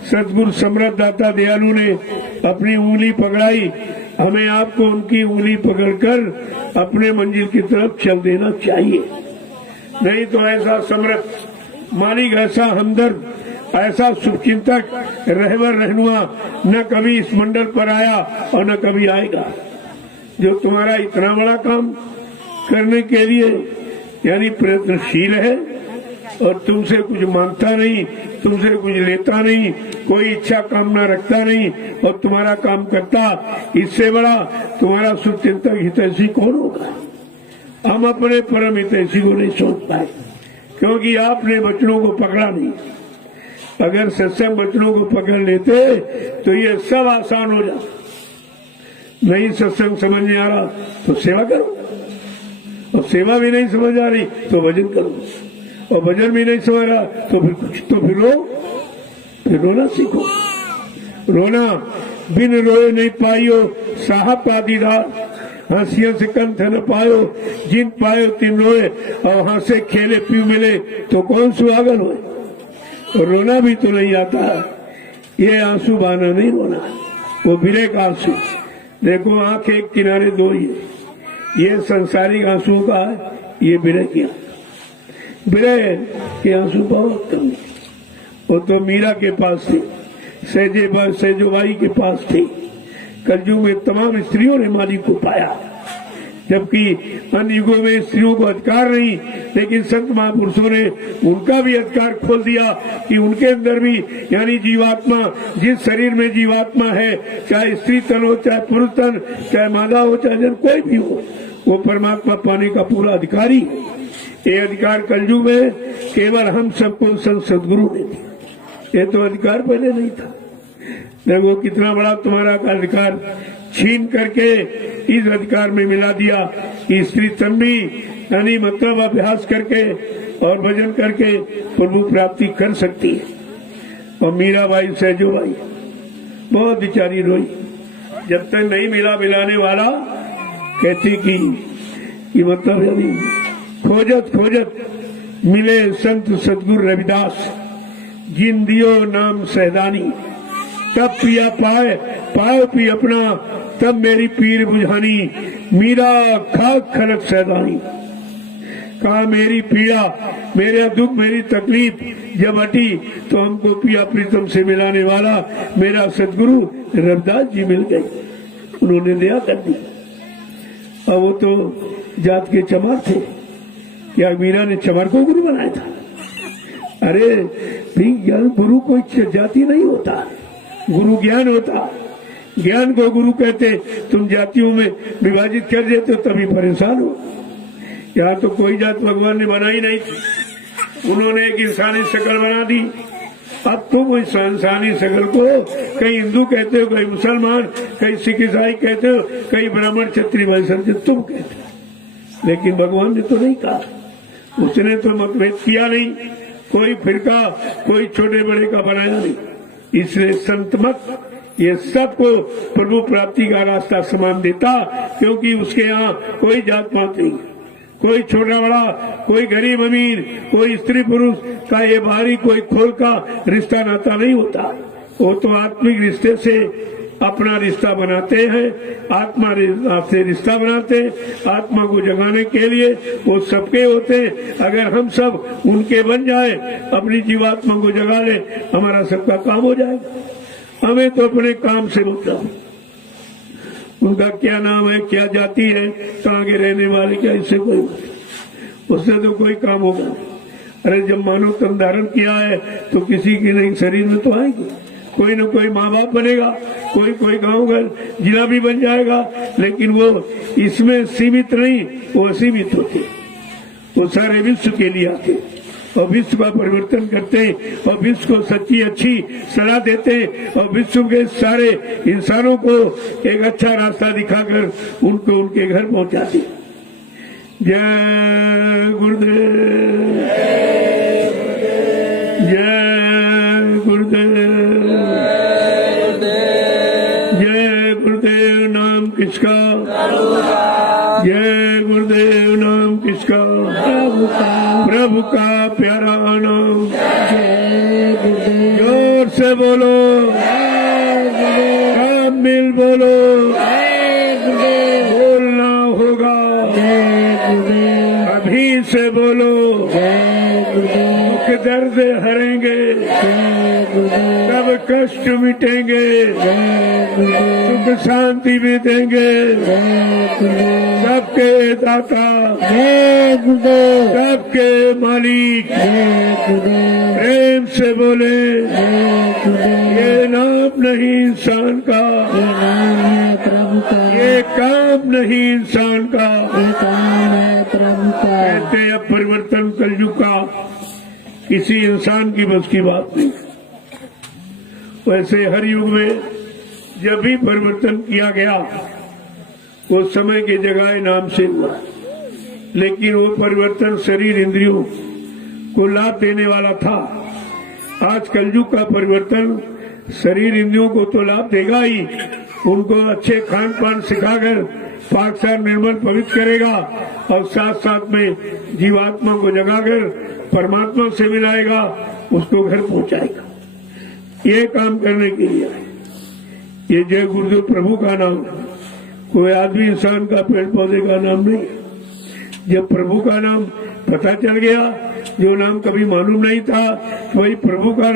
सतगुरु समृद्ध दाता दयालु ने अपनी उंगली पकड़ाई, हमें आपको उनकी उंगली पकड़कर अपने मंजिल की तरफ चल देना चाहिए। नहीं तो ऐसा समृद्ध मालिक, ऐसा हमदर्द, ऐसा शुभचिंतक, रहबर रहनुमा न कभी इस मंडल पर आया और न कभी आएगा, जो तुम्हारा इतना बड़ा काम करने के लिए यानी प्रयत्नशील है और तुमसे कुछ मांगता नहीं, तुमसे कुछ लेता नहीं, कोई इच्छा कामना रखता नहीं और तुम्हारा काम करता। इससे बड़ा तुम्हारा शुभचिंतक हितैषी कौन होगा? हम अपने परम हितैषी को नहीं सोच पाए क्योंकि आपने वचनों को पकड़ा नहीं। अगर सत्संग वचनों को पकड़ लेते तो ये सब आसान हो जाता। नहीं सत्संग समझ में आ रहा तो सेवा करो, और सेवा भी नहीं समझ आ रही तो भजन करो, और भजन भी नहीं समझ रहा तो फिर कुछ तो फिर रोना सीखो। रोना बिन रोए नहीं पाइयो साहब का दीदार, हंसियों से कंठ न पायो जिन पायो तिन रोए, और हंसे खेले पीऊ मिले तो कौन सुहागन होए। और रोना भी तो नहीं आता है, ये आंसू बहाना नहीं रोना, वो बिरे का आंसू। देखो आंख एक किनारे दो ही है, ये संसारिक आंसुओं का है, ये बिरे की बिरे के आंसू बहुत कम। वो तो मीरा के पास थी, सेजोबाई के पास थी। कलयुग में तमाम स्त्रियों ने मालिक को पाया, जबकि अन्य युगों में स्त्रियों को अधिकार नहीं, लेकिन संत महापुरुषों ने उनका भी अधिकार खोल दिया कि उनके अंदर भी यानी जीवात्मा, जिस शरीर में जीवात्मा है, चाहे स्त्री तन हो, चाहे पुरुष तन, चाहे मादा हो, चाहे जन कोई भी हो, वो परमात्मा पाने का पूरा अधिकारी है। ये अधिकार कलयुग में केवल हम सबको संत सदगुरु ने दिया, ये तो अधिकार पहले नहीं था। देखो कितना बड़ा तुम्हारा अधिकार छीन करके इस अधिकार में मिला दिया कि स्त्री तन भी यानी मतलब अभ्यास करके और भजन करके प्रभु प्राप्ति कर सकती है। और मीराबाई सैजोबाई बहुत बेचारी रोई, जब तक नहीं मिला मिलाने वाला, कहती कि मतलब अभी खोजत खोजत मिले संत सदगुरु रविदास, जिन दियो नाम सहदानी, तब पिया पाए पी अपना, तब मेरी पीर बुझानी, मीरा खाक खलक सहदानी। कहा मेरी पीड़ा, मेरा दुख, मेरी तकलीफ जब हटी तो हमको पिया प्रीतम से मिलाने वाला मेरा सदगुरु रविदास जी मिल गए, उन्होंने दया कर दी। अब वो तो जात के चमार थे, क्या मीरा ने चमार को गुरु बनाया था? अरे भाई गुरु कोई जाति नहीं होता, गुरु ज्ञान होता। ज्ञान को गुरु कहते, तुम जातियों में विभाजित कर देते हो तभी परेशान हो। यहाँ तो कोई जात भगवान ने बनाई नहीं थी, उन्होंने एक इंसानी शक्ल बना दी। अब तुम इस इंसानी शक्ल को कहीं हिंदू कहते हो, कहीं मुसलमान, कहीं सिख ईसाई कहते हो, कहीं ब्राह्मण क्षत्रिय वैश्य तुम कहते हो, लेकिन भगवान ने तो नहीं कहा, उसने तो मतभेद किया नहीं, कोई फिरका कोई छोटे बड़े का बनाया नहीं। इसलिए संत मत ये सबको प्रभु प्राप्ति का रास्ता समान देता, क्योंकि उसके यहाँ कोई जात पात नहीं, कोई छोटा बड़ा, कोई गरीब अमीर, कोई स्त्री पुरुष का ये बाहरी कोई खोल का रिश्ता नाता नहीं होता। वो तो आत्मिक रिश्ते से अपना रिश्ता बनाते हैं, आत्मा से रिश्ता बनाते हैं। आत्मा को जगाने के लिए वो सबके होते हैं। अगर हम सब उनके बन जाए, अपनी जीवात्मा को जगा ले, हमारा सबका काम हो जाएगा। हमें तो अपने काम से मतलब, उनका क्या नाम है, क्या जाति है, कहाँ के रहने वाले, क्या, इससे कोई मतलब, उससे तो कोई काम होगा नहीं। अरे जब मानव तन धारण किया है तो किसी की नहीं शरीर में तो आएगी, कोई न कोई माँ बाप बनेगा, कोई गांव घर जिला भी बन जाएगा, लेकिन वो इसमें सीमित नहीं, वो असीमित होते, वो सारे विश्व के लिए आते और विश्व का परिवर्तन करते और विश्व को सच्ची अच्छी सलाह देते और विश्व के सारे इंसानों को एक अच्छा रास्ता दिखाकर उनको उनके घर पहुंचाते। जय गुरुदेव, जय गुरुदेव, जय गुरुदेव। नाम किसका? जय गुरुदेव। नाम किसका? प्रभु का, प्रभु का प्यारा नाम। जय गुरुदेव, जोर से बोलो, सब मिल बोलो, जय गुरुदेव, बोलना होगा, जय गुरुदेव, अभी से बोलो। जय गुरुदेव, दुख दर्द हरेंगे, जय गुरुदेव, सब कष्ट मिटेंगे, जय गुरुदेव, सुख शांति भी देंगे, जय गुरुदेव, सबके दाता, जय गुरुदेव, सबके मालिक। जय गुरुदेव, प्रेम से बोले, जय गुरुदेव। ये नाम नहीं इंसान का, ये नाम है प्रभु का, ये काम नहीं इंसान का। ये काम है प्रभु का। कहते हैं अब परिवर्तन कलयुग का किसी इंसान की बस की बात नहीं। वैसे हर युग में जब भी परिवर्तन किया गया वो समय के जगह नाम से हुआ, लेकिन वो परिवर्तन शरीर इंद्रियों को लाभ देने वाला था। आज कलयुग का परिवर्तन शरीर इंद्रियों को तो लाभ देगा ही, उनको अच्छे खान पान सिखाकर पाकसार निर्मल पवित्र करेगा और साथ साथ में जीवात्मा को जगाकर परमात्मा से मिलाएगा, उसको घर पहुंचाएगा। ये काम करने के लिए ये जय गुरुदेव प्रभु का नाम, कोई आदमी इंसान का पेड़ पौधे का नाम नहीं। जब प्रभु का नाम पता चल गया, जो नाम कभी मालूम नहीं था, वही प्रभु का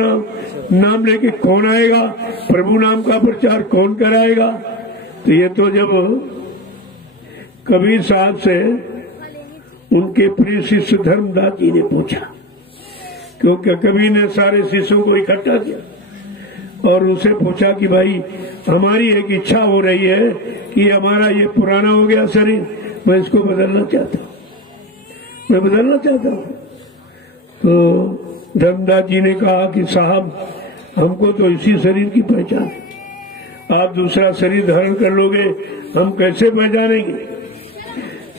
नाम लेके कौन आएगा, प्रभु नाम का प्रचार कौन कराएगा। तो ये तो जब कबीर साहब से उनके प्रिय शिष्य धर्मदास जी ने पूछा, क्योंकि कबीर ने सारे शिष्यों को इकट्ठा किया और उनसे पूछा कि भाई हमारी एक इच्छा हो रही है कि हमारा ये पुराना हो गया शरीर, मैं इसको बदलना चाहता हूँ, मैं बदलना चाहता हूँ। तो धर्मदास जी ने कहा कि साहब हमको तो इसी शरीर की पहचान है, आप दूसरा शरीर धारण कर लोगे, हम कैसे पहचानेंगे।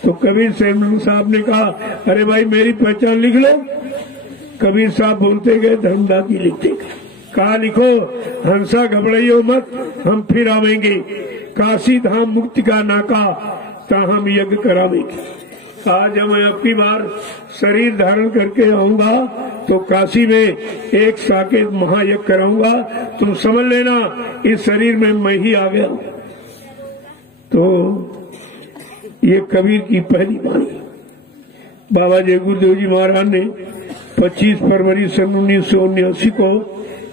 तो कबीर साहब ने कहा अरे भाई मेरी पहचान लिख लो। कबीर साहब बोलते गए, धर्मदास जी लिखते गए। कहा लिखो, हंसा घबराइयो मत, हम फिर आवेंगे, काशी धाम मुक्ति का नाका ता हम यज्ञ करावेंगे। कहा जब मैं अब की बार शरीर धारण करके आऊंगा तो काशी में एक साकेत महायज्ञ कराऊंगा, तुम समझ लेना इस शरीर में मैं ही आ गया। तो ये कबीर की पहली वाणी। बाबा जय गुरुदेव जी महाराज ने 25 फरवरी सन 1979 को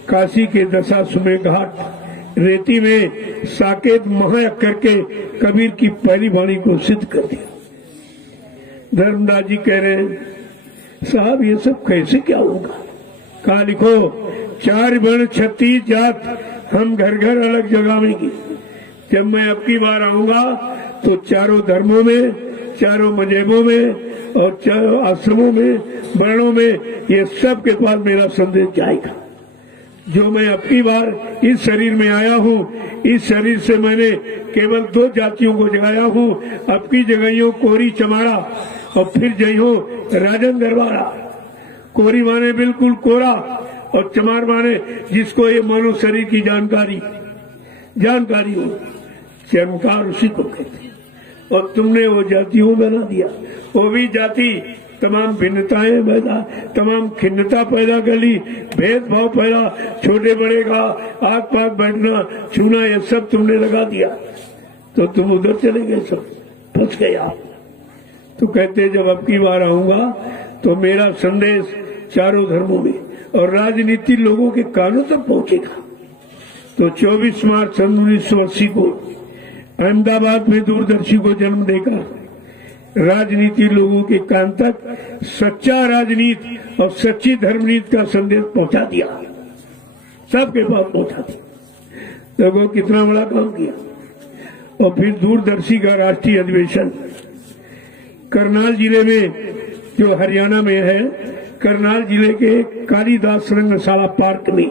काशी के दशाश्वमेध घाट रेती में साकेत महायज्ञ करके कबीर की पहली वाणी को सिद्ध कर दिया। धर्मदास जी कह रहे हैं साहब ये सब कैसे क्या होगा। कहा लिखो, 4 वर्ण 36 जात हम घर घर अलग जगावेंगे। जब मैं अब की बार आऊंगा तो चारों धर्मों में, चारों मजहबों में और चारों आश्रमों में, वर्णों में ये सब के पास मेरा संदेश जाएगा। जो मैं अब की बार इस शरीर में आया हूँ, इस शरीर से मैंने केवल 2 जातियों को जगाया हूँ। अब की जगहियों कोरी चमाड़ा और फिर जइहो राजन दरबारा। कोरी माने बिल्कुल कोरा और चमार माने जिसको ये मानव शरीर की जानकारी हो, चमकार उसी को कहते हैं। और तुमने वो जातियों बना दिया, वो भी जाति तमाम भिन्नताएं पैदा, तमाम खिन्नता पैदा कर ली, भेदभाव पैदा, छोटे बड़े का आग पाग बैठना छूना ये सब तुमने लगा दिया, तो तुम उधर चले गए, सब फंस गए आप। तो कहते जब अब की बार आऊंगा तो मेरा संदेश चारों धर्मों में और राजनीति लोगों के कानों तक पहुंचेगा। तो 24 मार्च 1980 को अहमदाबाद में दूरदर्शी को जन्म देगा, राजनीति लोगों के कान तक सच्चा राजनीति और सच्ची धर्मनीति का संदेश पहुंचा दिया, सबके पास पहुंचा दिया। देखो कितना बड़ा काम किया। और फिर दूरदर्शी का राष्ट्रीय अधिवेशन करनाल जिले में, जो हरियाणा में है, करनाल जिले के कालीदास रंगशाला पार्क में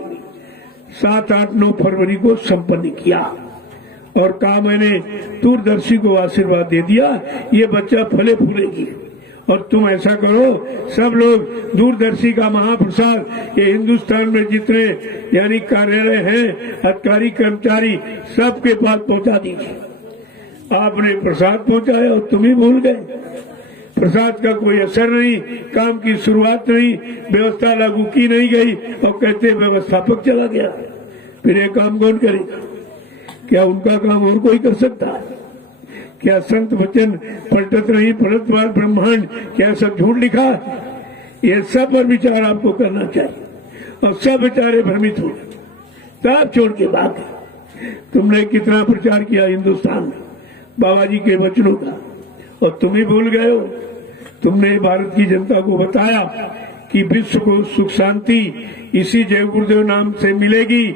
7, 8, 9 फरवरी को संपन्न किया और कहा मैंने दूरदर्शी को आशीर्वाद दे दिया, ये बच्चा फले फूलेगी और तुम ऐसा करो, सब लोग दूरदर्शी का महाप्रसाद ये हिंदुस्तान में जितने यानी कार्यालय हैं, अधिकारी कर्मचारी सबके पास पहुंचा दीजिए। आपने प्रसाद पहुंचाया और तुम ही भूल गए। प्रसाद का कोई असर नहीं, काम की शुरुआत नहीं, व्यवस्था लागू की नहीं गई और कहते व्यवस्थापक चला गया। फिर ये काम कौन करेगा? क्या उनका काम और कोई कर सकता है? क्या संत वचन पलटत नहीं पलट बार ब्रह्मांड, क्या सब झूठ लिखा है? ये सब पर विचार आपको करना चाहिए और सब बेचारे भ्रमित हो गए, तब छोड़ के भाग गए। तुमने कितना प्रचार किया हिंदुस्तान में बाबा जी के वचनों का और तुम ही भूल गए हो। तुमने भारत की जनता को बताया कि विश्व को सुख शांति इसी जय गुरुदेव नाम से मिलेगी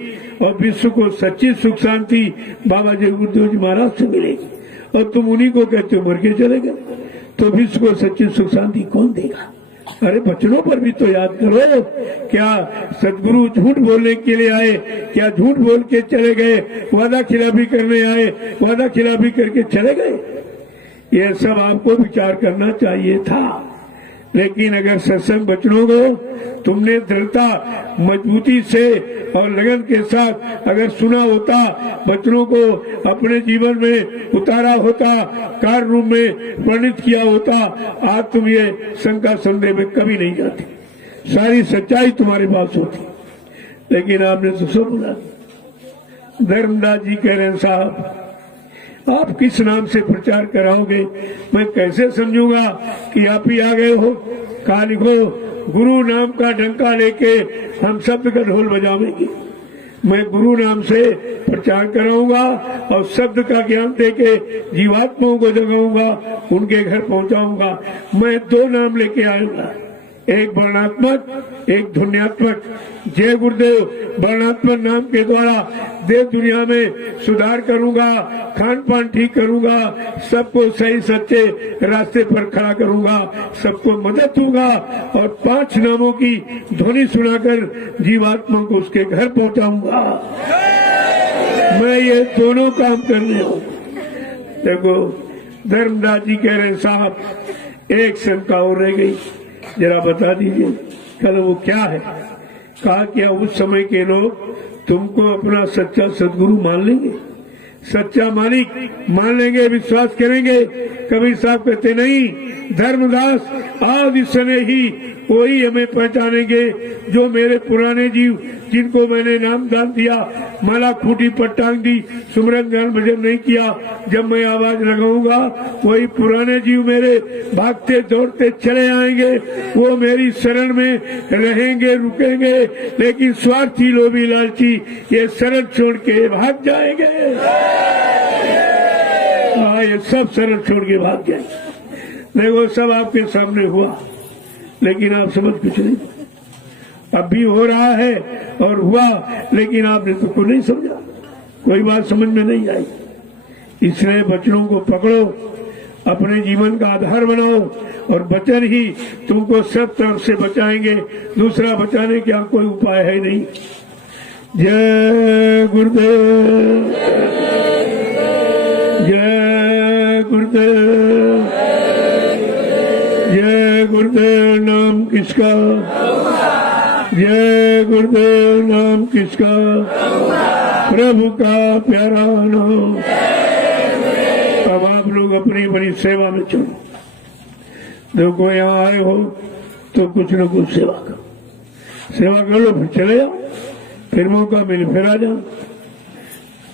और विश्व को सच्ची सुख शांति बाबा जय गुरुदेव जी महाराज से मिलेगी, और तुम उन्हीं को कहते हो मर के चले गए। तो विश्व को सच्ची सुख शांति कौन देगा? अरे बचनों पर भी तो याद करो। क्या सदगुरु झूठ बोलने के लिए आए? क्या झूठ बोल के चले गए? वादा खिलाफी करने आए, वादा खिलाफी करके चले गए? ये सब आपको विचार करना चाहिए था। लेकिन अगर सत्संग वचनों को तुमने दृढ़ता मजबूती से और लगन के साथ अगर सुना होता, वचनों को अपने जीवन में उतारा होता, कार्य रूप में वर्णित किया होता, आज तुम ये शंका संदेह में कभी नहीं जाते, सारी सच्चाई तुम्हारे पास होती। लेकिन आपने तो सब बोला। धर्मदास जी कह रहे हैं साहब आप किस नाम से प्रचार कराओगे? मैं कैसे समझूंगा कि आप ही आ गए हो? कहा लिखो गुरु नाम का डंका लेके हम शब्द का ढोल बजावेंगे। मैं गुरु नाम से प्रचार कराऊंगा और शब्द का ज्ञान देके जीवात्माओं को जगाऊंगा, उनके घर पहुंचाऊंगा। मैं 2 नाम लेके आऊंगा, एक वर्णात्मक, एक ध्वन्यात्मक। जय गुरुदेव वर्णात्मक नाम के द्वारा देश दुनिया में सुधार करूंगा, खान पान ठीक करूंगा, सबको सही सच्चे रास्ते पर खड़ा करूंगा, सबको मदद दूंगा और 5 नामों की ध्वनि सुनाकर जीवात्मा को उसके घर पहुंचाऊंगा। मैं ये दोनों काम करने हूँ। देखो धर्मदास जी कह रहे हैं साहब एक शंका और रह गई, जरा बता दीजिए कल वो क्या है? कहा क्या उस समय के लोग तुमको अपना सच्चा सदगुरु मान लेंगे, सच्चा मालिक मान लेंगे, विश्वास करेंगे? कबीर साहब कहते नहीं, धर्मदास आज इस समय ही वही हमें पहचानेंगे जो मेरे पुराने जीव जिनको मैंने नाम दान दिया, माला खूटी पर टांग दी, सुमरन गान भजन नहीं किया, जब मैं आवाज लगाऊंगा वही पुराने जीव मेरे भागते दौड़ते चले आएंगे, वो मेरी शरण में रहेंगे, रुकेंगे। लेकिन स्वार्थी लोभी लालची ये शरण छोड़ के भाग जाएंगे। ये सब शरण छोड़ के भाग जाएंगे। देखो सब आपके सामने हुआ, लेकिन आप समझ कुछ नहीं। अब भी हो रहा है और हुआ, लेकिन आपने तो कुछ नहीं समझा, कोई बात समझ में नहीं आई। इसलिए वचनों को पकड़ो, अपने जीवन का आधार बनाओ और वचन ही तुमको सब तरफ से बचाएंगे, दूसरा बचाने का कोई उपाय है नहीं। जय गुरुदेव, जय गुरुदेव, जय गुरुदेव। नाम किसका? जय गुरुदेव नाम किसका, प्रभु का प्यारा नाम। अब आप लोग अपनी अपनी सेवा में चलो। देखो यहाँ आए हो तो कुछ न कुछ सेवा करो, सेवा कर लो, फिर चले जाओ, फिर मौका मिले फिर आ जाओ।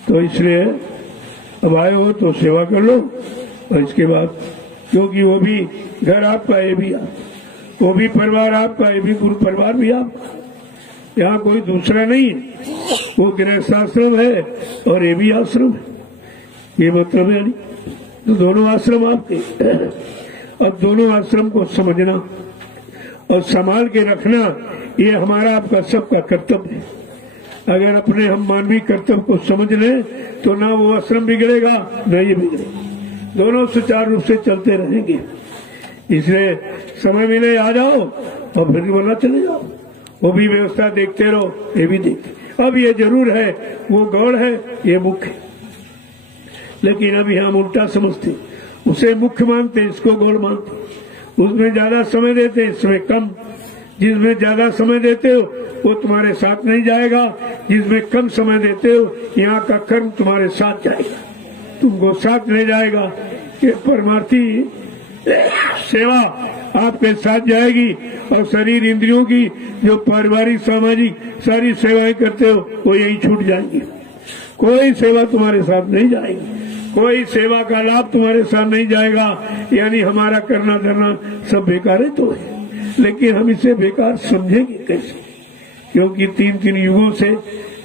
तो इसलिए अब आए हो तो सेवा कर लो, और इसके बाद क्योंकि वो भी घर आपका, ये भी आप, वो भी परिवार आपका, ये भी गुरु परिवार भी आपका, यहाँ कोई दूसरा नहीं है। वो गृहस्थ आश्रम है और ये भी आश्रम है, ये मतलब है नहीं। तो दोनों आश्रम आपके, और दोनों आश्रम को समझना और संभाल के रखना, ये हमारा आपका सबका कर्तव्य है। अगर अपने हम मानवीय कर्तव्य को समझ लें तो ना वो आश्रम बिगड़ेगा न ये बिगड़ेगा, दोनों सुचारू रूप से चलते रहेंगे। इसलिए समय मिले आ जाओ और फिर बोला चले जाओ, वो भी व्यवस्था देखते रहो, ये भी देखते। अब ये जरूर है वो गौड़ है, ये मुख्य, लेकिन अभी हम उल्टा समझते, उसे मुख्य मानते, इसको गौड़ मानते। उसमें ज्यादा समय देते, इसमें कम। जिसमें ज्यादा समय देते हो वो तुम्हारे साथ नहीं जाएगा, जिसमें कम समय देते हो यहाँ का कर्म तुम्हारे साथ जाएगा, तुमको साथ ले जाएगा। ये परमार्थी सेवा आपके साथ जाएगी, और शरीर इंद्रियों की जो पारिवारिक सामाजिक सारी सेवाएं करते हो वो यही छूट जाएंगी। कोई सेवा तुम्हारे साथ नहीं जाएगी, कोई सेवा का लाभ तुम्हारे साथ नहीं जाएगा। यानी हमारा करना धरना सब बेकार है तो है, लेकिन हम इसे बेकार समझेंगे कैसे, क्योंकि 3 युगों से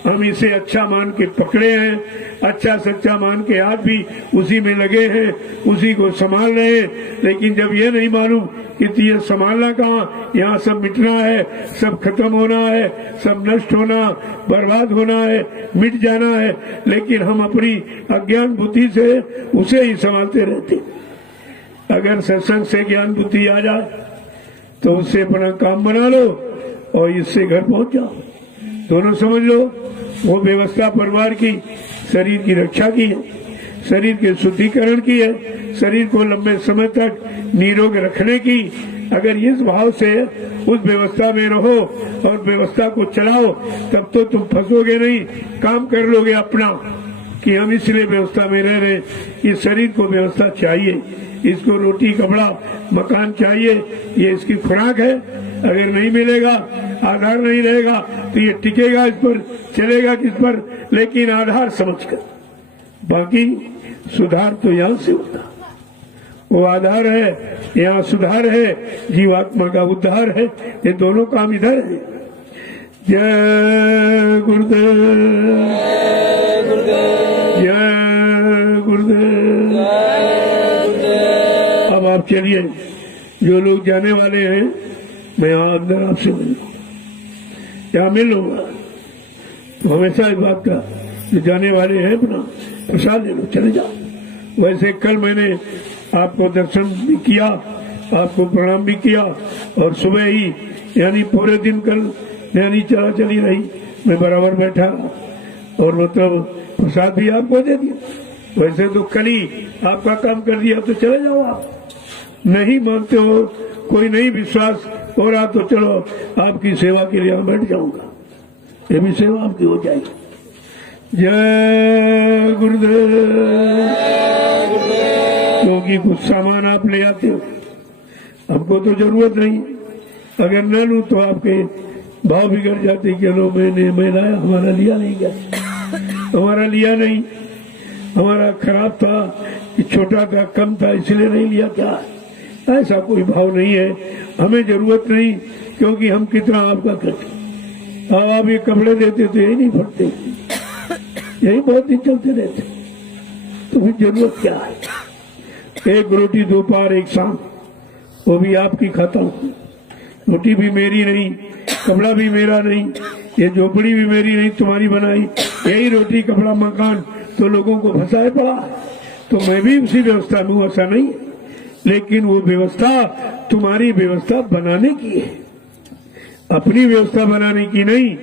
हम इसे अच्छा मान के पकड़े हैं, अच्छा सच्चा मान के आज भी उसी में लगे हैं, उसी को संभाल रहे हैं। लेकिन जब ये नहीं मालूम कि ये संभालना कहाँ, यहाँ सब मिटना है, सब खत्म होना है, सब नष्ट होना, बर्बाद होना है, मिट जाना है, लेकिन हम अपनी अज्ञान बुद्धि से उसे ही संभालते रहते। अगर सत्संग से ज्ञान बुद्धि आ जाए तो उससे अपना काम बना लो और इससे घर पहुंच जाओ। दोनों समझ लो, वो व्यवस्था परिवार की, शरीर की रक्षा की है, शरीर के शुद्धिकरण की है, शरीर को लंबे समय तक निरोग रखने की। अगर इस भाव से उस व्यवस्था में रहो और व्यवस्था को चलाओ, तब तो तुम फंसोगे नहीं, काम कर लोगे अपना, कि हम इसलिए व्यवस्था में रह रहे। इस शरीर को व्यवस्था चाहिए, इसको रोटी कपड़ा मकान चाहिए, ये इसकी खुराक है। अगर नहीं मिलेगा, आधार नहीं रहेगा तो ये टिकेगा इस पर, चलेगा किस पर, लेकिन आधार समझकर। बाकी सुधार तो यहाँ से होता, वो आधार है, यहाँ सुधार है, जीवात्मा का उद्धार है। ये दोनों काम इधर है। जय गुरुदेव, जय गुरुदेव। अब आप चलिए, जो लोग जाने वाले हैं मैं यहाँ अंदर आपसे मिलूंगा, यहाँ मिल लूंगा। तो हमेशा इस बात का, जो जाने वाले हैं अपना प्रसाद ले लो, चले जाओ। वैसे कल मैंने आपको दर्शन भी किया, आपको प्रणाम भी किया, और सुबह ही यानी पूरे दिन कल नैनी चला चली रही, मैं बराबर बैठा और मतलब प्रसाद भी आपको दे दिया। वैसे तो कल ही आपका काम कर दिया, तो चले जाओ। आप नहीं मानते हो, कोई नहीं विश्वास हो रहा, तो चलो आपकी सेवा के लिए बैठ जाऊंगा, ये भी सेवा आपकी हो जाएगी। जय गुरुदेव। क्योंकि कुछ सामान आप ले आते हो, हमको तो जरूरत नहीं, अगर न लूं तो आपके भाव बिगड़ जाते कि लो मैं लाया, हमारा लिया नहीं गया, हमारा लिया नहीं, हमारा खराब था, छोटा था, कम था, इसलिए नहीं लिया। क्या ऐसा कोई भाव नहीं है, हमें जरूरत नहीं, क्योंकि हम कितना आपका करते। आप ये कपड़े देते तो यही नहीं फटते, यही बहुत दिन चलते रहते, तो फिर जरूरत क्या है। एक रोटी दोपहर एक शाम, वो भी आपकी खाता हूँ। रोटी भी मेरी नहीं, कपड़ा भी मेरा नहीं, ये झोपड़ी भी मेरी नहीं, तुम्हारी बनाई। यही रोटी कपड़ा मकान तो लोगों को फंसाए पड़ा, तो मैं भी उसी व्यवस्था में हूँ, ऐसा नहीं। लेकिन वो व्यवस्था तुम्हारी व्यवस्था बनाने की है, अपनी व्यवस्था बनाने की नहीं।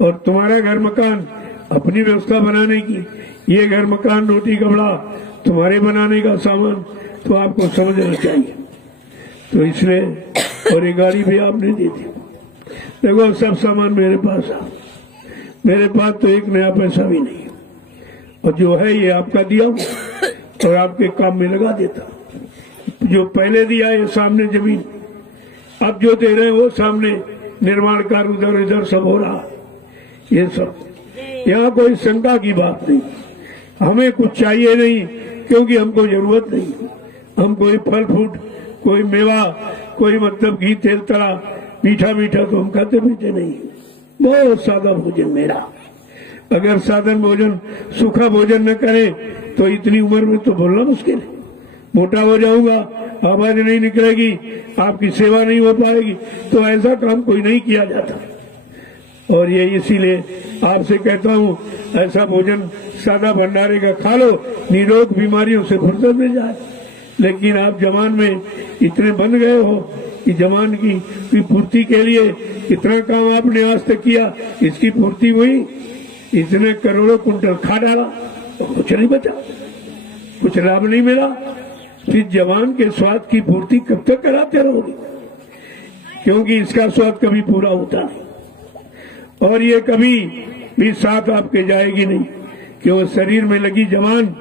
और तुम्हारा घर मकान अपनी व्यवस्था बनाने की, ये घर मकान रोटी कपड़ा तुम्हारे बनाने का सामान, तो आपको समझना चाहिए। तो इसलिए, और ये गाड़ी भी आपने दे दी, देखो सब सामान मेरे पास है, मेरे पास तो एक नया पैसा भी नहीं, और जो है ये आपका दिया हुआ और आपके काम में लगा देता। जो पहले दिया ये सामने जमीन, अब जो दे रहे हैं वो सामने निर्माण कार्य उधर इधर सब हो रहा। ये सब यहाँ कोई शंका की बात नहीं, हमें कुछ चाहिए नहीं क्योंकि हमको जरूरत नहीं। हम कोई फल फ्रूट, कोई मेवा, कोई मतलब घी तेल तला मीठा मीठा तो हम खाते पीते नहीं। बहुत सादा भोजन मेरा। अगर साधन भोजन सूखा भोजन न करे तो इतनी उम्र में तो बोलना मुश्किल है। मोटा हो जाऊंगा, आवाज नहीं निकलेगी, आपकी सेवा नहीं हो पाएगी, तो ऐसा काम कोई नहीं किया जाता। और ये इसीलिए आपसे कहता हूँ ऐसा भोजन सादा भंडारे का खा लो, निरोग बीमारियों से फुर्सत मिल जाए। लेकिन आप जवान में इतने बन गए हो कि जवान की पूर्ति के लिए इतना काम आपने आज तक किया, इसकी पूर्ति हुई, इतने करोड़ों कुंटल खा डाला तो कुछ नहीं बचा, कुछ लाभ नहीं मिला। फिर जवान के स्वाद की पूर्ति कब तक कराते रहोगे? क्योंकि इसका स्वाद कभी पूरा होता नहीं और ये कभी भी साथ आपके जाएगी नहीं कि वो शरीर में लगी जवान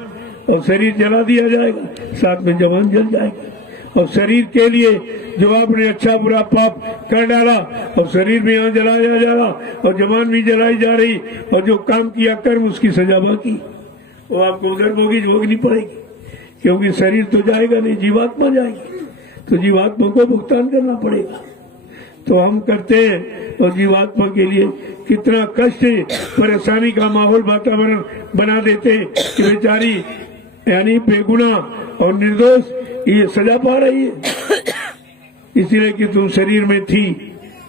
और शरीर जला दिया जाएगा, साथ में जवान जल जाएगा। और शरीर के लिए जो आपने अच्छा बुरा पाप कर डाला और शरीर में यहाँ जलाया जा रहा और जवान भी जलाई जा रही, और जो काम किया कर्म उसकी सजा बाकी, वो आपको उधर भोगनी पड़ेगी। क्योंकि शरीर तो जाएगा नहीं, जीवात्मा जाएगी, तो जीवात्मा को भुगतान करना पड़ेगा। तो हम करते हैं और जीवात्मा के लिए कितना कष्ट, परेशानी का माहौल वातावरण बना देते हैं कि बेचारी यानी बेगुनाह और निर्दोष ये सजा पा रही है। इसीलिए कि तुम शरीर में थी,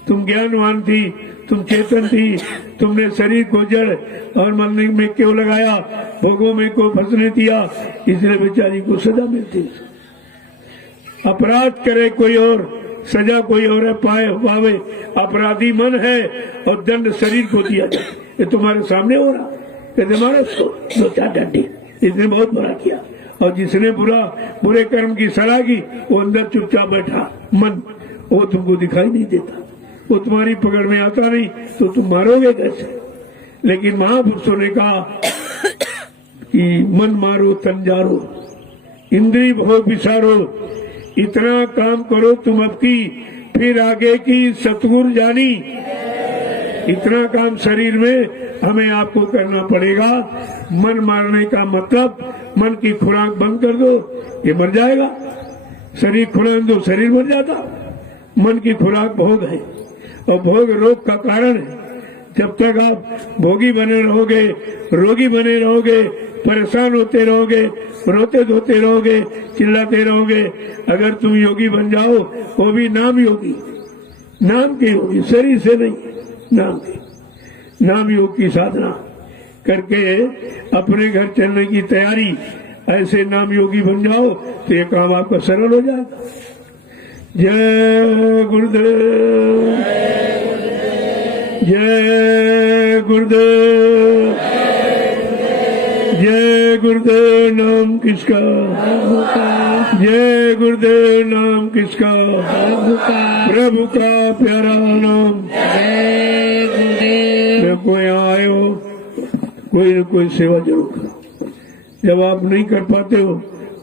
तुम ज्ञानवान थी, तुम चेतन थी, तुमने शरीर को जड़ और मन में क्यों लगाया, भोगों में को फंसने दिया, इसलिए बेचारी को सजा मिलती। अपराध करे कोई और, सजा कोई और पावे, अपराधी मन है और दंड शरीर को दिया जाए। ये तुम्हारे सामने हो रहा, कहते मारो उसको, 2-4 डंडे, इसने बहुत बुरा किया। और जिसने बुरे कर्म की सलाह की वो अंदर चुपचाप बैठा मन, वो तुमको दिखाई नहीं देता, वो तुम्हारी पकड़ में आता नहीं, तो तुम मारोगे कैसे? लेकिन महापुरुषों ने कहा कि मन मारो तन जारो, इंद्री भोग विसारो, इतना काम करो तुम अब की, फिर आगे की सतगुरु जानी। इतना काम शरीर में हमें आपको करना पड़ेगा। मन मारने का मतलब मन की खुराक बंद कर दो, ये मर जाएगा। शरीर खुराक दो, शरीर मर जाता। मन की खुराक भोग है और भोग रोग का कारण है। जब तक आप भोगी बने रहोगे, रोगी बने रहोगे, परेशान होते रहोगे, रोते धोते रहोगे, चिल्लाते रहोगे, अगर तुम योगी बन जाओ, वो भी नाम योगी, नाम के योगी, शरीर से नहीं, नाम के, नाम योग की साधना करके अपने घर चलने की तैयारी, ऐसे नाम योगी बन जाओ तो ये काम आपका सरल हो जाएगा। जय गुरुदेव, जय गुरुदेव, जय गुरुदेव। नाम किसका? प्रभु का। जय गुरुदेव। नाम किसका? प्रभु का। प्रभु का प्यारा नाम। जय गुरुदेव। देखो यहाँ आए हो, कोई न कोई सेवा जरूर करो। जब आप नहीं कर पाते हो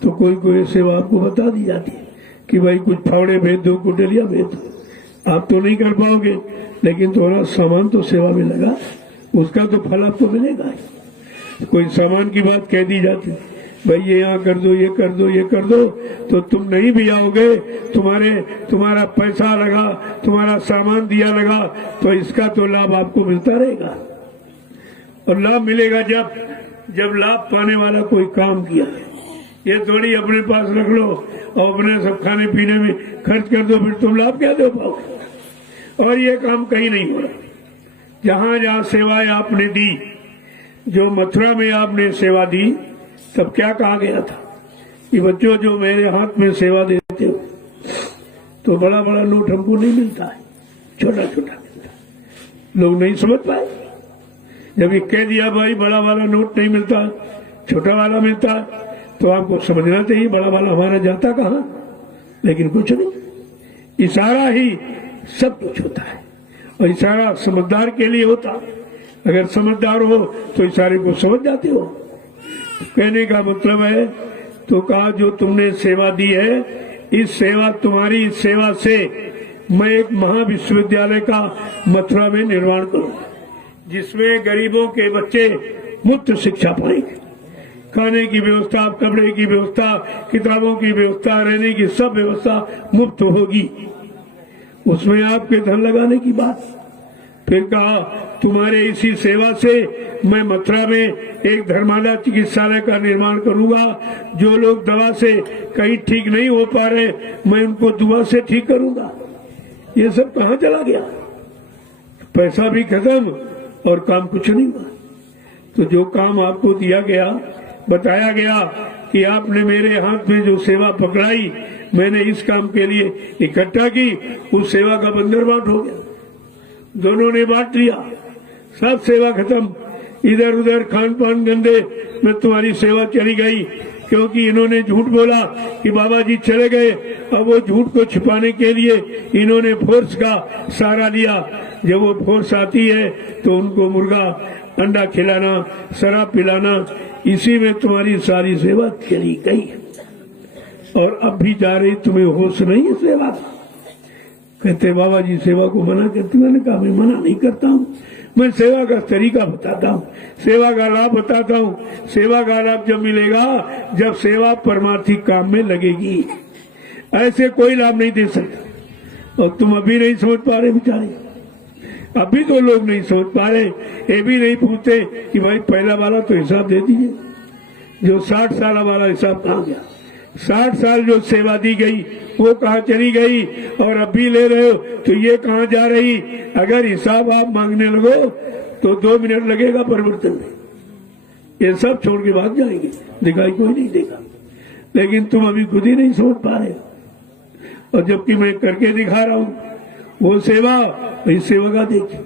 तो कोई कोई सेवा आपको बता दी जाती है कि भाई कुछ फावड़े भेज दो, कुटलिया भेज दो। आप तो नहीं कर पाओगे, लेकिन थोड़ा सामान तो सेवा में लगा, उसका तो फल आपको मिलेगा। कोई सामान की बात कह दी जाती, भाई ये यहाँ कर दो, ये कर दो, ये कर दो, तो तुम नहीं भी आओगे, तुम्हारा पैसा लगा, तुम्हारा सामान दिया लगा, तो इसका तो लाभ आपको मिलता रहेगा। और लाभ मिलेगा जब लाभ पाने वाला कोई काम किया है। ये थोड़ी अपने पास रख लो और अपने सब खाने पीने में खर्च कर दो, फिर तुम लाभ क्या दे पाओगे? और ये काम कहीं नहीं हो रहा। जहां जहां सेवाएं आपने दी, जो मथुरा में आपने सेवा दी, तब क्या कहा गया था कि बच्चों जो मेरे हाथ में सेवा देते हो तो बड़ा बड़ा नोट हमको नहीं मिलता है, छोटा छोटा मिलता है। लोग नहीं समझ पाए। जब ये कह दिया भाई बड़ा वाला नोट नहीं मिलता, छोटा वाला मिलता, तो आपको समझना चाहिए बड़ा वाला हमारा जाता कहाँ। लेकिन कुछ नहीं, इशारा ही सब कुछ होता है। और इशारा समझदार के लिए होता। अगर समझदार हो तो इशारे को समझ जाते हो। कहने का मतलब है तो कहा जो तुमने सेवा दी है, इस सेवा तुम्हारी इस सेवा से मैं एक महाविश्वविद्यालय का मथुरा में निर्माण करूंगा, जिसमें गरीबों के बच्चे मुफ्त शिक्षा पाएंगे। खाने की व्यवस्था, कपड़े की व्यवस्था, किताबों की व्यवस्था, रहने की सब व्यवस्था मुफ्त होगी। उसमें आपके धन लगाने की बात। फिर कहा तुम्हारे इसी सेवा से मैं मथुरा में एक धर्मादा चिकित्सालय का निर्माण करूंगा। जो लोग दवा से कहीं ठीक नहीं हो पा रहे, मैं उनको दुआ से ठीक करूंगा। ये सब कहाँ चला गया? पैसा भी खत्म और काम कुछ नहीं हुआ। तो जो काम आपको दिया गया, बताया गया कि आपने मेरे हाथ में जो सेवा पकड़ाई, मैंने इस काम के लिए इकट्ठा की, उस सेवा का बंदरबाट हो गया। दोनों ने बांट लिया, सब सेवा खत्म। इधर उधर खान पान गंदे में तुम्हारी सेवा चली गई, क्योंकि इन्होंने झूठ बोला कि बाबा जी चले गए। अब वो झूठ को छिपाने के लिए इन्होंने फोर्स का सहारा लिया। जब वो फोर्स आती है तो उनको मुर्गा अंडा खिलाना, शराब पिलाना, इसी में तुम्हारी सारी सेवा चली गई। और अब भी जा रही, तुम्हें होश नहीं है सेवा का। कहते बाबा जी सेवा को मना करते। मैंने कहा मैं मना नहीं करता हूँ, मैं सेवा का तरीका बताता हूँ, सेवा का लाभ बताता हूँ। सेवा का लाभ जब मिलेगा जब सेवा परमार्थी काम में लगेगी, ऐसे कोई लाभ नहीं दे सकता। और तुम अभी नहीं समझ पा रहे बेचारे, अभी तो लोग नहीं समझ पा रहे। ये भी नहीं पूछते कि भाई पहला वाला तो हिसाब दे दीजिए, जो 60 साल वाला हिसाब कहाँ गया? 60 साल जो सेवा दी गई वो कहाँ चली गई? और अब भी ले रहे हो तो ये कहाँ जा रही? अगर हिसाब आप मांगने लगो तो 2 मिनट लगेगा परिवर्तन में। ये सब छोड़ के भाग जाएंगे, दिखाई कोई नहीं देगा। लेकिन तुम अभी खुद ही नहीं समझ पा रहे हो। और जबकि मैं करके दिखा रहा हूँ वो सेवा, वही सेवा का देखिए।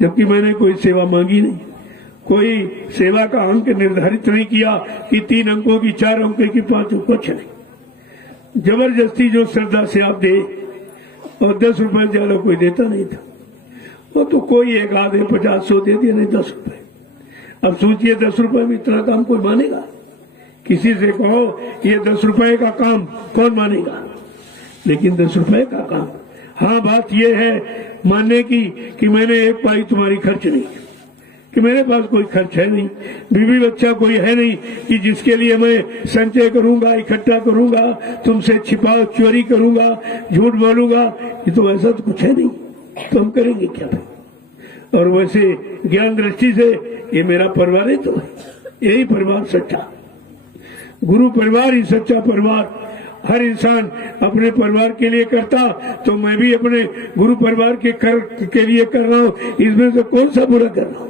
जबकि मैंने कोई सेवा मांगी नहीं, कोई सेवा का अंक निर्धारित नहीं किया कि 3 अंकों की, 4 अंकों की, 5 अंकों, कुछ नहीं। जबरदस्ती जो श्रद्धा से आप दे, और 10 रुपए ज्यादा कोई देता नहीं था। वो तो कोई एक आधे 50-100 दे दिया, नहीं 10 रुपए। अब सोचिए 10 रुपए में इतना काम कोई मानेगा? किसी से कहो ये 10 रुपए का काम, कौन मानेगा? लेकिन 10 रुपए का काम। हाँ, बात यह है मानने की कि मैंने एक पाई तुम्हारी खर्च नहीं, कि मेरे पास कोई खर्च है नहीं, बीवी बच्चा कोई है नहीं कि जिसके लिए मैं संचय करूंगा, इकट्ठा करूंगा, तुमसे छिपाओ चोरी करूंगा, झूठ बोलूंगा। ये तो ऐसा तो कुछ है नहीं, तो हम करेंगे क्या? और वैसे ज्ञान दृष्टि से ये मेरा परिवार है, तो यही परिवार सच्चा गुरु परिवार ही सच्चा परिवार। हर इंसान अपने परिवार के लिए करता, तो मैं भी अपने गुरु परिवार के लिए कर रहा हूँ। इसमें से कौन सा बुरा कर रहा हूँ,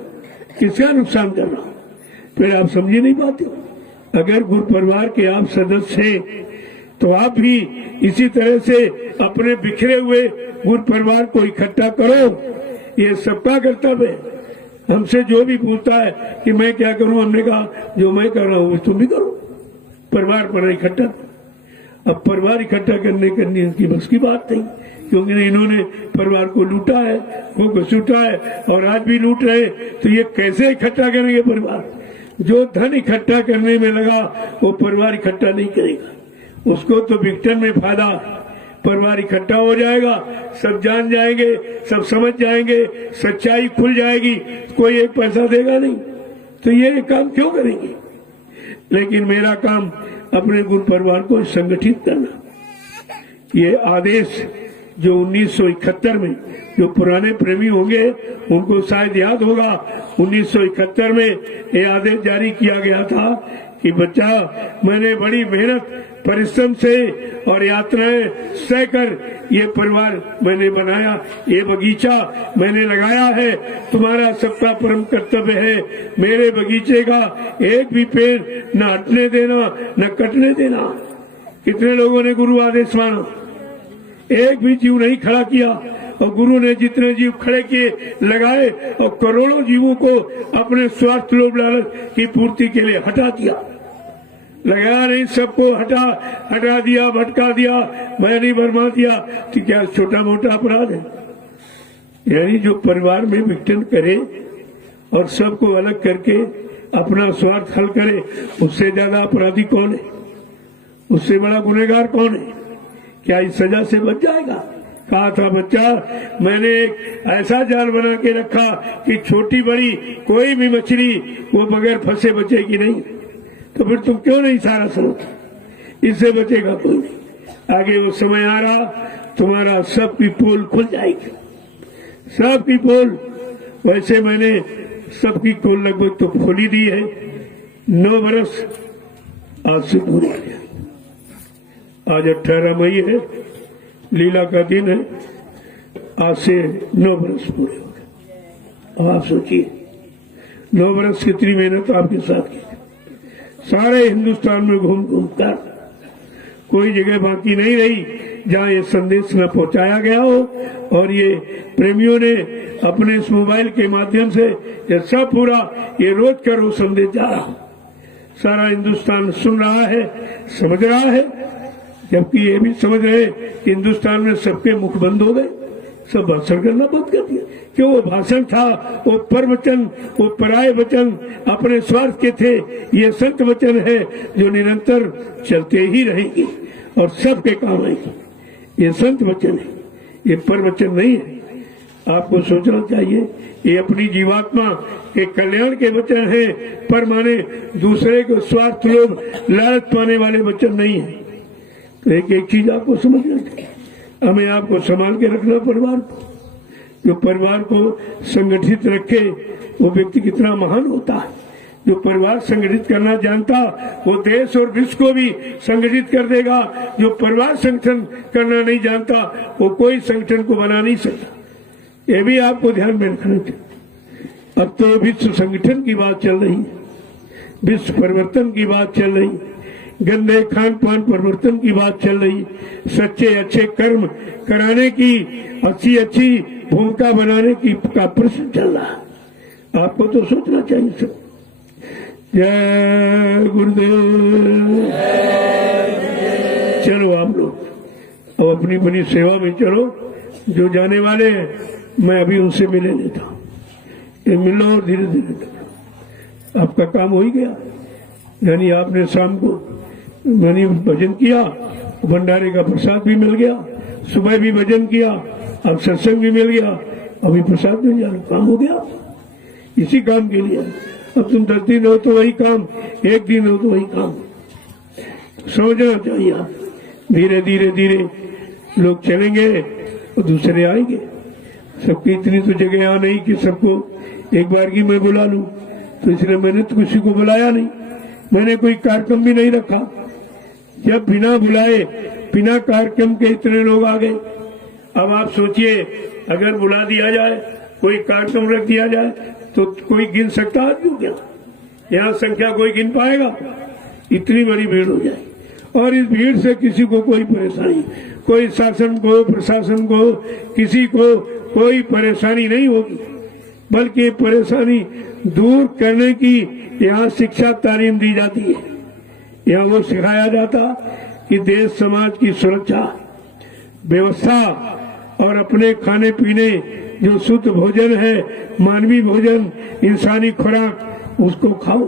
किसका नुकसान कर रहा हूँ? फिर आप समझे नहीं पाते हो। अगर गुरु परिवार के आप सदस्य हैं तो आप भी इसी तरह से अपने बिखरे हुए गुरु परिवार को इकट्ठा करो। ये सबका कर्तव्य है। हमसे जो भी पूछता है कि मैं क्या करूं, हमने कहा जो मैं कर रहा हूं तुम भी करो। परिवार पर इकट्ठा, अब परिवार इकट्ठा करने की बस की बात नहीं, क्योंकि इन्होंने परिवार को लूटा है, वो घसीटा है और आज भी लूट रहे। तो ये कैसे इकट्ठा करेंगे परिवार? जो धन इकट्ठा करने में लगा वो परिवार इकट्ठा नहीं करेगा, उसको तो विघटन में फायदा। परिवार इकट्ठा हो जाएगा, सब जान जाएंगे, सब समझ जाएंगे, सच्चाई खुल जाएगी, कोई एक पैसा देगा नहीं। तो ये काम क्यों करेंगे? लेकिन मेरा काम अपने गुरु परिवार को संगठित करना। ये आदेश जो 1971 में, जो पुराने प्रेमी होंगे उनको शायद याद होगा, 1971 में ये आदेश जारी किया गया था कि बच्चा, मैंने बड़ी मेहनत परिश्रम से और यात्राएं सहकर ये परिवार मैंने बनाया, ये बगीचा मैंने लगाया है। तुम्हारा सबका परम कर्तव्य है मेरे बगीचे का एक भी पेड़ न हटने देना, न कटने देना। कितने लोगों ने गुरु आदेश माना? एक भी जीव नहीं खड़ा किया। और गुरु ने जितने जीव खड़े किए, लगाए, और करोड़ों जीवों को अपने स्वार्थ लोभ लालच की पूर्ति के लिए हटा दिया। लगाया नहीं, सबको हटा दिया, भटका दिया, मैंने भरमा दिया। तो क्या छोटा मोटा अपराध है? यानी जो परिवार में विघटन करे और सबको अलग करके अपना स्वार्थ हल करे, उससे ज्यादा अपराधी कौन है? उससे बड़ा गुनहगार कौन है? क्या इस सजा से बच जाएगा? कहा था बच्चा, मैंने एक ऐसा जाल बना के रखा कि छोटी बड़ी कोई भी मछली वो बगैर फंसे बचेगी नहीं। तो फिर तुम क्यों नहीं सारा सोच? इससे बचेगा कोई नहीं। आगे वो समय आ रहा, तुम्हारा सबकी पोल खुल जाएगी, सबकी पोल। वैसे मैंने सबकी पोल लगभग तो खोल ही दी है। 9 बरस आज से पूरे हो गए। आज 18 मई है, लीला का दिन है। आज से 9 बरस पूरे हो गए। अब आप सोचिए 9 बरस कितनी मेहनत आपके साथ की। सारे हिंदुस्तान में घूम घूम कर कोई जगह बाकी नहीं रही जहां ये संदेश न पहुंचाया गया हो। और ये प्रेमियों ने अपने इस मोबाइल के माध्यम से ये सब पूरा ये रोज कर वो संदेश जा रहा। सारा हिंदुस्तान सुन रहा है, समझ रहा है। जबकि ये भी समझ रहे कि हिंदुस्तान में सबके मुख बंद हो गए, सब भाषण करना बंद कर दिया। क्यों? वो भाषण था, वो परवचन, वो पराये वचन अपने स्वार्थ के थे। ये संत वचन है जो निरंतर चलते ही रहेंगे और सबके काम आएंगे। ये संत वचन है, ये परवचन नहीं है। आपको सोचना चाहिए ये अपनी जीवात्मा के कल्याण के वचन है, पर माने दूसरे को स्वार्थ लोभ लालच पाने वाले वचन नहीं है। तो एक चीज आपको समझना चाहिए, हमें आपको संभाल के रखना परिवार को। जो परिवार को संगठित रखे वो व्यक्ति कितना महान होता है। जो परिवार संगठित करना जानता वो देश और विश्व को भी संगठित कर देगा। जो परिवार संगठन करना नहीं जानता वो कोई संगठन को बना नहीं सकता। ये भी आपको ध्यान में रखना चाहिए। अब तो विश्व संगठन की बात चल रही है, विश्व परिवर्तन की बात चल रही, गंदे खान पान परिवर्तन की बात चल रही, सच्चे अच्छे कर्म कराने की, अच्छी भूमिका बनाने की का प्रश्न चल रहा। आपको तो सोचना चाहिए सब। जय गुरुदेव। चलो आप लोग अब अपनी अपनी सेवा में चलो। जो जाने वाले हैं मैं अभी उनसे मिले लेता हूँ। ये मिलो और धीरे धीरे आपका काम हो ही गया। यानी आपने शाम को मैंने भजन किया, भंडारे का प्रसाद भी मिल गया, सुबह भी भजन किया, अब सत्संग भी मिल गया, अभी प्रसाद मिल गया, काम हो गया। इसी काम के लिए अब तुम 10 दिन हो तो वही काम, 1 दिन हो तो वही काम। समझना चाहिए आप। धीरे धीरे धीरे लोग चलेंगे और दूसरे आएंगे। सबकी इतनी तो जगह यहाँ नहीं कि सबको एक बार की मैं बुला लूं, तो इसलिए मैंने तो किसी को बुलाया नहीं। मैंने कोई कार्यक्रम भी नहीं रखा। जब बिना बुलाए बिना कार्यक्रम के इतने लोग आ गए। अब आप सोचिए अगर बुला दिया जाए, कोई कार्यक्रम रख दिया जाए तो कोई गिन सकता आदमी क्या? यहाँ संख्या कोई गिन पाएगा? इतनी बड़ी भीड़ हो जाए। और इस भीड़ से किसी को कोई परेशानी, कोई शासन को प्रशासन को किसी को कोई परेशानी नहीं होगी, बल्कि परेशानी दूर करने की यहाँ शिक्षा तालीम दी जाती है। यहाँ वो सिखाया जाता कि देश समाज की सुरक्षा व्यवस्था और अपने खाने पीने जो शुद्ध भोजन है, मानवीय भोजन, इंसानी खुराक, उसको खाओ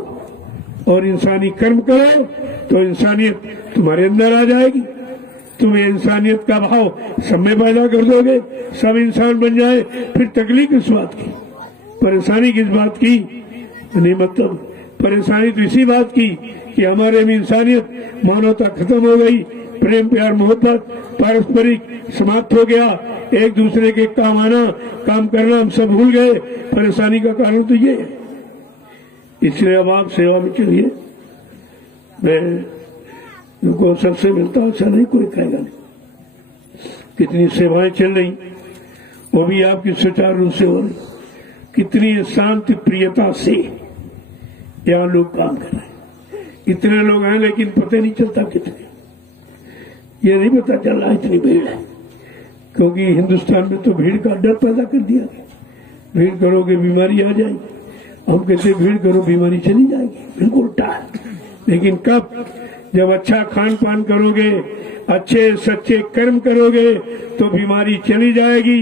और इंसानी कर्म करो तो इंसानियत तुम्हारे अंदर आ जाएगी। तुम्हें इंसानियत का भाव सब में पैदा कर दोगे, सब इंसान बन जाए। फिर तकलीफ किस बात की, परेशानी किस बात की? नहीं, मतलब परेशानी तो इसी बात की कि हमारे में इंसानियत, मानवता खत्म हो गई, प्रेम प्यार मोहब्बत पारस्परिक समाप्त हो गया, एक दूसरे के काम आना काम करना हम सब भूल गए। परेशानी का कारण तो ये है। इसलिए अब आप सेवा में चलिए। मैं उनको सबसे मिलता हूं, ऐसा नहीं कोई कहेगा नहीं। कितनी सेवाएं चल रही, वो भी आपकी सुचारू रूप से हो रही। कितनी शांति प्रियता से यहाँ लोग काम कर रहे हैं। इतने लोग हैं लेकिन पता नहीं चलता कितने, ये नहीं पता चल रहा इतनी भीड़ है। क्योंकि हिंदुस्तान में तो भीड़ का डर पैदा कर दिया। भीड़ करोगे बीमारी आ जाएगी। हम कहते भीड़ करो बीमारी चली जाएगी, बिल्कुल उल्टा है। लेकिन कब? जब अच्छा खान पान करोगे, अच्छे सच्चे कर्म करोगे तो बीमारी चली जाएगी।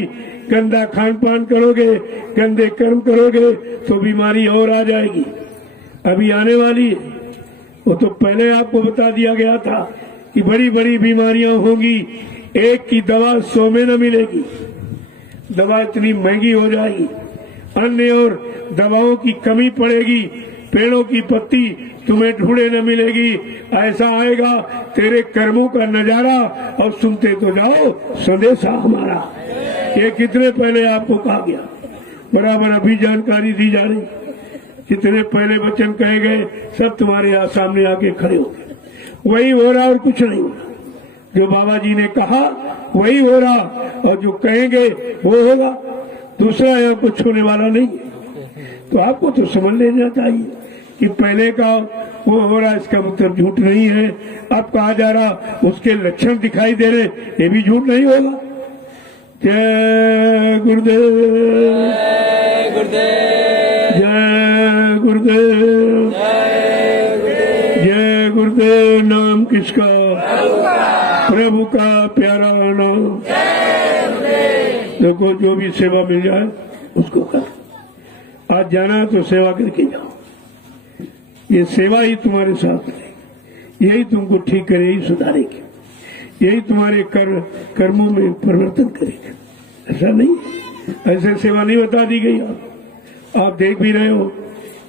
गंदा खान पान करोगे, गंदे कर्म करोगे तो बीमारी और आ जाएगी, अभी आने वाली है। वो तो पहले आपको बता दिया गया था कि बड़ी बड़ी बीमारियां होंगी, एक की दवा 100 में न मिलेगी, दवा इतनी महंगी हो जाएगी, अन्य और दवाओं की कमी पड़ेगी, पेड़ों की पत्ती तुम्हें ढूंढे न मिलेगी, ऐसा आएगा तेरे कर्मों का नजारा। और सुनते तो जाओ संदेशा हमारा, ये कितने पहले आपको कहा गया, बराबर अभी जानकारी दी जा रही, कितने पहले वचन कहे गए, सब तुम्हारे यहाँ सामने आके खड़े हो गए। वही हो रहा और कुछ नहीं हो रहा, जो बाबा जी ने कहा वही हो रहा, और जो कहेंगे वो होगा, दूसरा यहाँ कुछ होने वाला नहीं है। तो आपको तो समझ लेना चाहिए कि पहले का वो हो रहा, इसका मतलब झूठ नहीं है। अब कहा जा रहा उसके लक्षण दिखाई दे रहे, ये भी झूठ नहीं होगा। जय गुरुदेव, जय गुरुदेव, जय गुरुदेव, जय गुरुदेव। नाम किसका? प्रभु का प्यारा नाम। देखो जो भी सेवा मिल जाए उसको कर, आज जाना है तो सेवा करके जाओ, ये सेवा ही तुम्हारे साथ रहेगी, यही तुमको ठीक करे, यही सुधारेगी, यही तुम्हारे कर्मों में परिवर्तन करेगा। ऐसा नहीं, ऐसे सेवा नहीं बता दी गई। आप देख भी रहे हो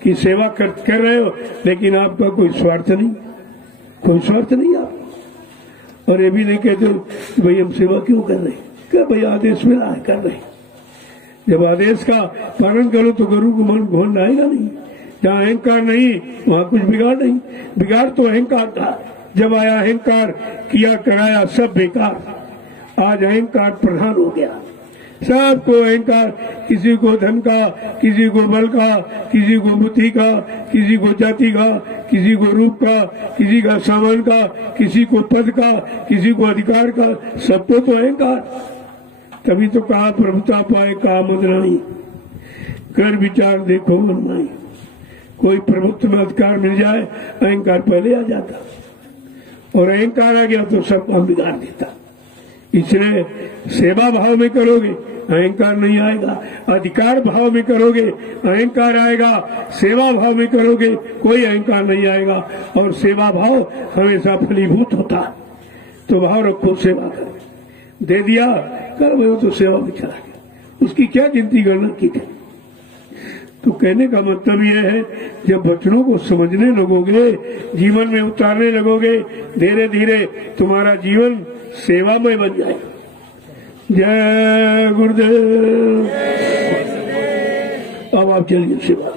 कि सेवा कर रहे हो, लेकिन आपका कोई स्वार्थ नहीं, कोई स्वार्थ नहीं आप। और ये भी नहीं कहते हो कि भाई हम सेवा क्यों कर रहे हैं, क्या भाई आदेश मिला है कर रहे हैं। जब आदेश का पालन करो तो गुरु को मन घोन आएगा नहीं। जहाँ अहंकार नहीं वहाँ कुछ बिगाड़ नहीं, बिगाड़ तो अहंकार था। जब आया अहंकार, किया कराया सब बेकार। आज अहंकार प्रधान हो गया, सबको अहंकार, किसी को धन का, किसी को बल का, किसी को बुद्धि का, किसी को जाति का, किसी को रूप का, किसी का सामान का, किसी को पद का, किसी को अधिकार का, सबको तो अहंकार। तभी तो कहा प्रभुता पाए का मद नहीं, कर विचार देखो मनमाई। कोई प्रभुत्व में अधिकार मिल जाए, अहंकार पहले आ जाता, और अहंकार आ गया तो सब काम बिगाड़ देता। इसलिए सेवा भाव में करोगे अहंकार नहीं आएगा, अधिकार भाव में करोगे अहंकार आएगा, सेवा भाव में करोगे कोई अहंकार नहीं आएगा। और सेवा भाव हमेशा फलीभूत होता। तो भाव रखो, सेवा करो, दे दिया कर वो तो सेवा में चला गया, उसकी क्या गिनती गणना की थी। तो कहने का मतलब यह है, जब वचनों को समझने लगोगे, जीवन में उतारने लगोगे, धीरे धीरे तुम्हारा जीवन सेवामय बन जाएगा। जय गुरुदेव। अब आप चलिए सेवा।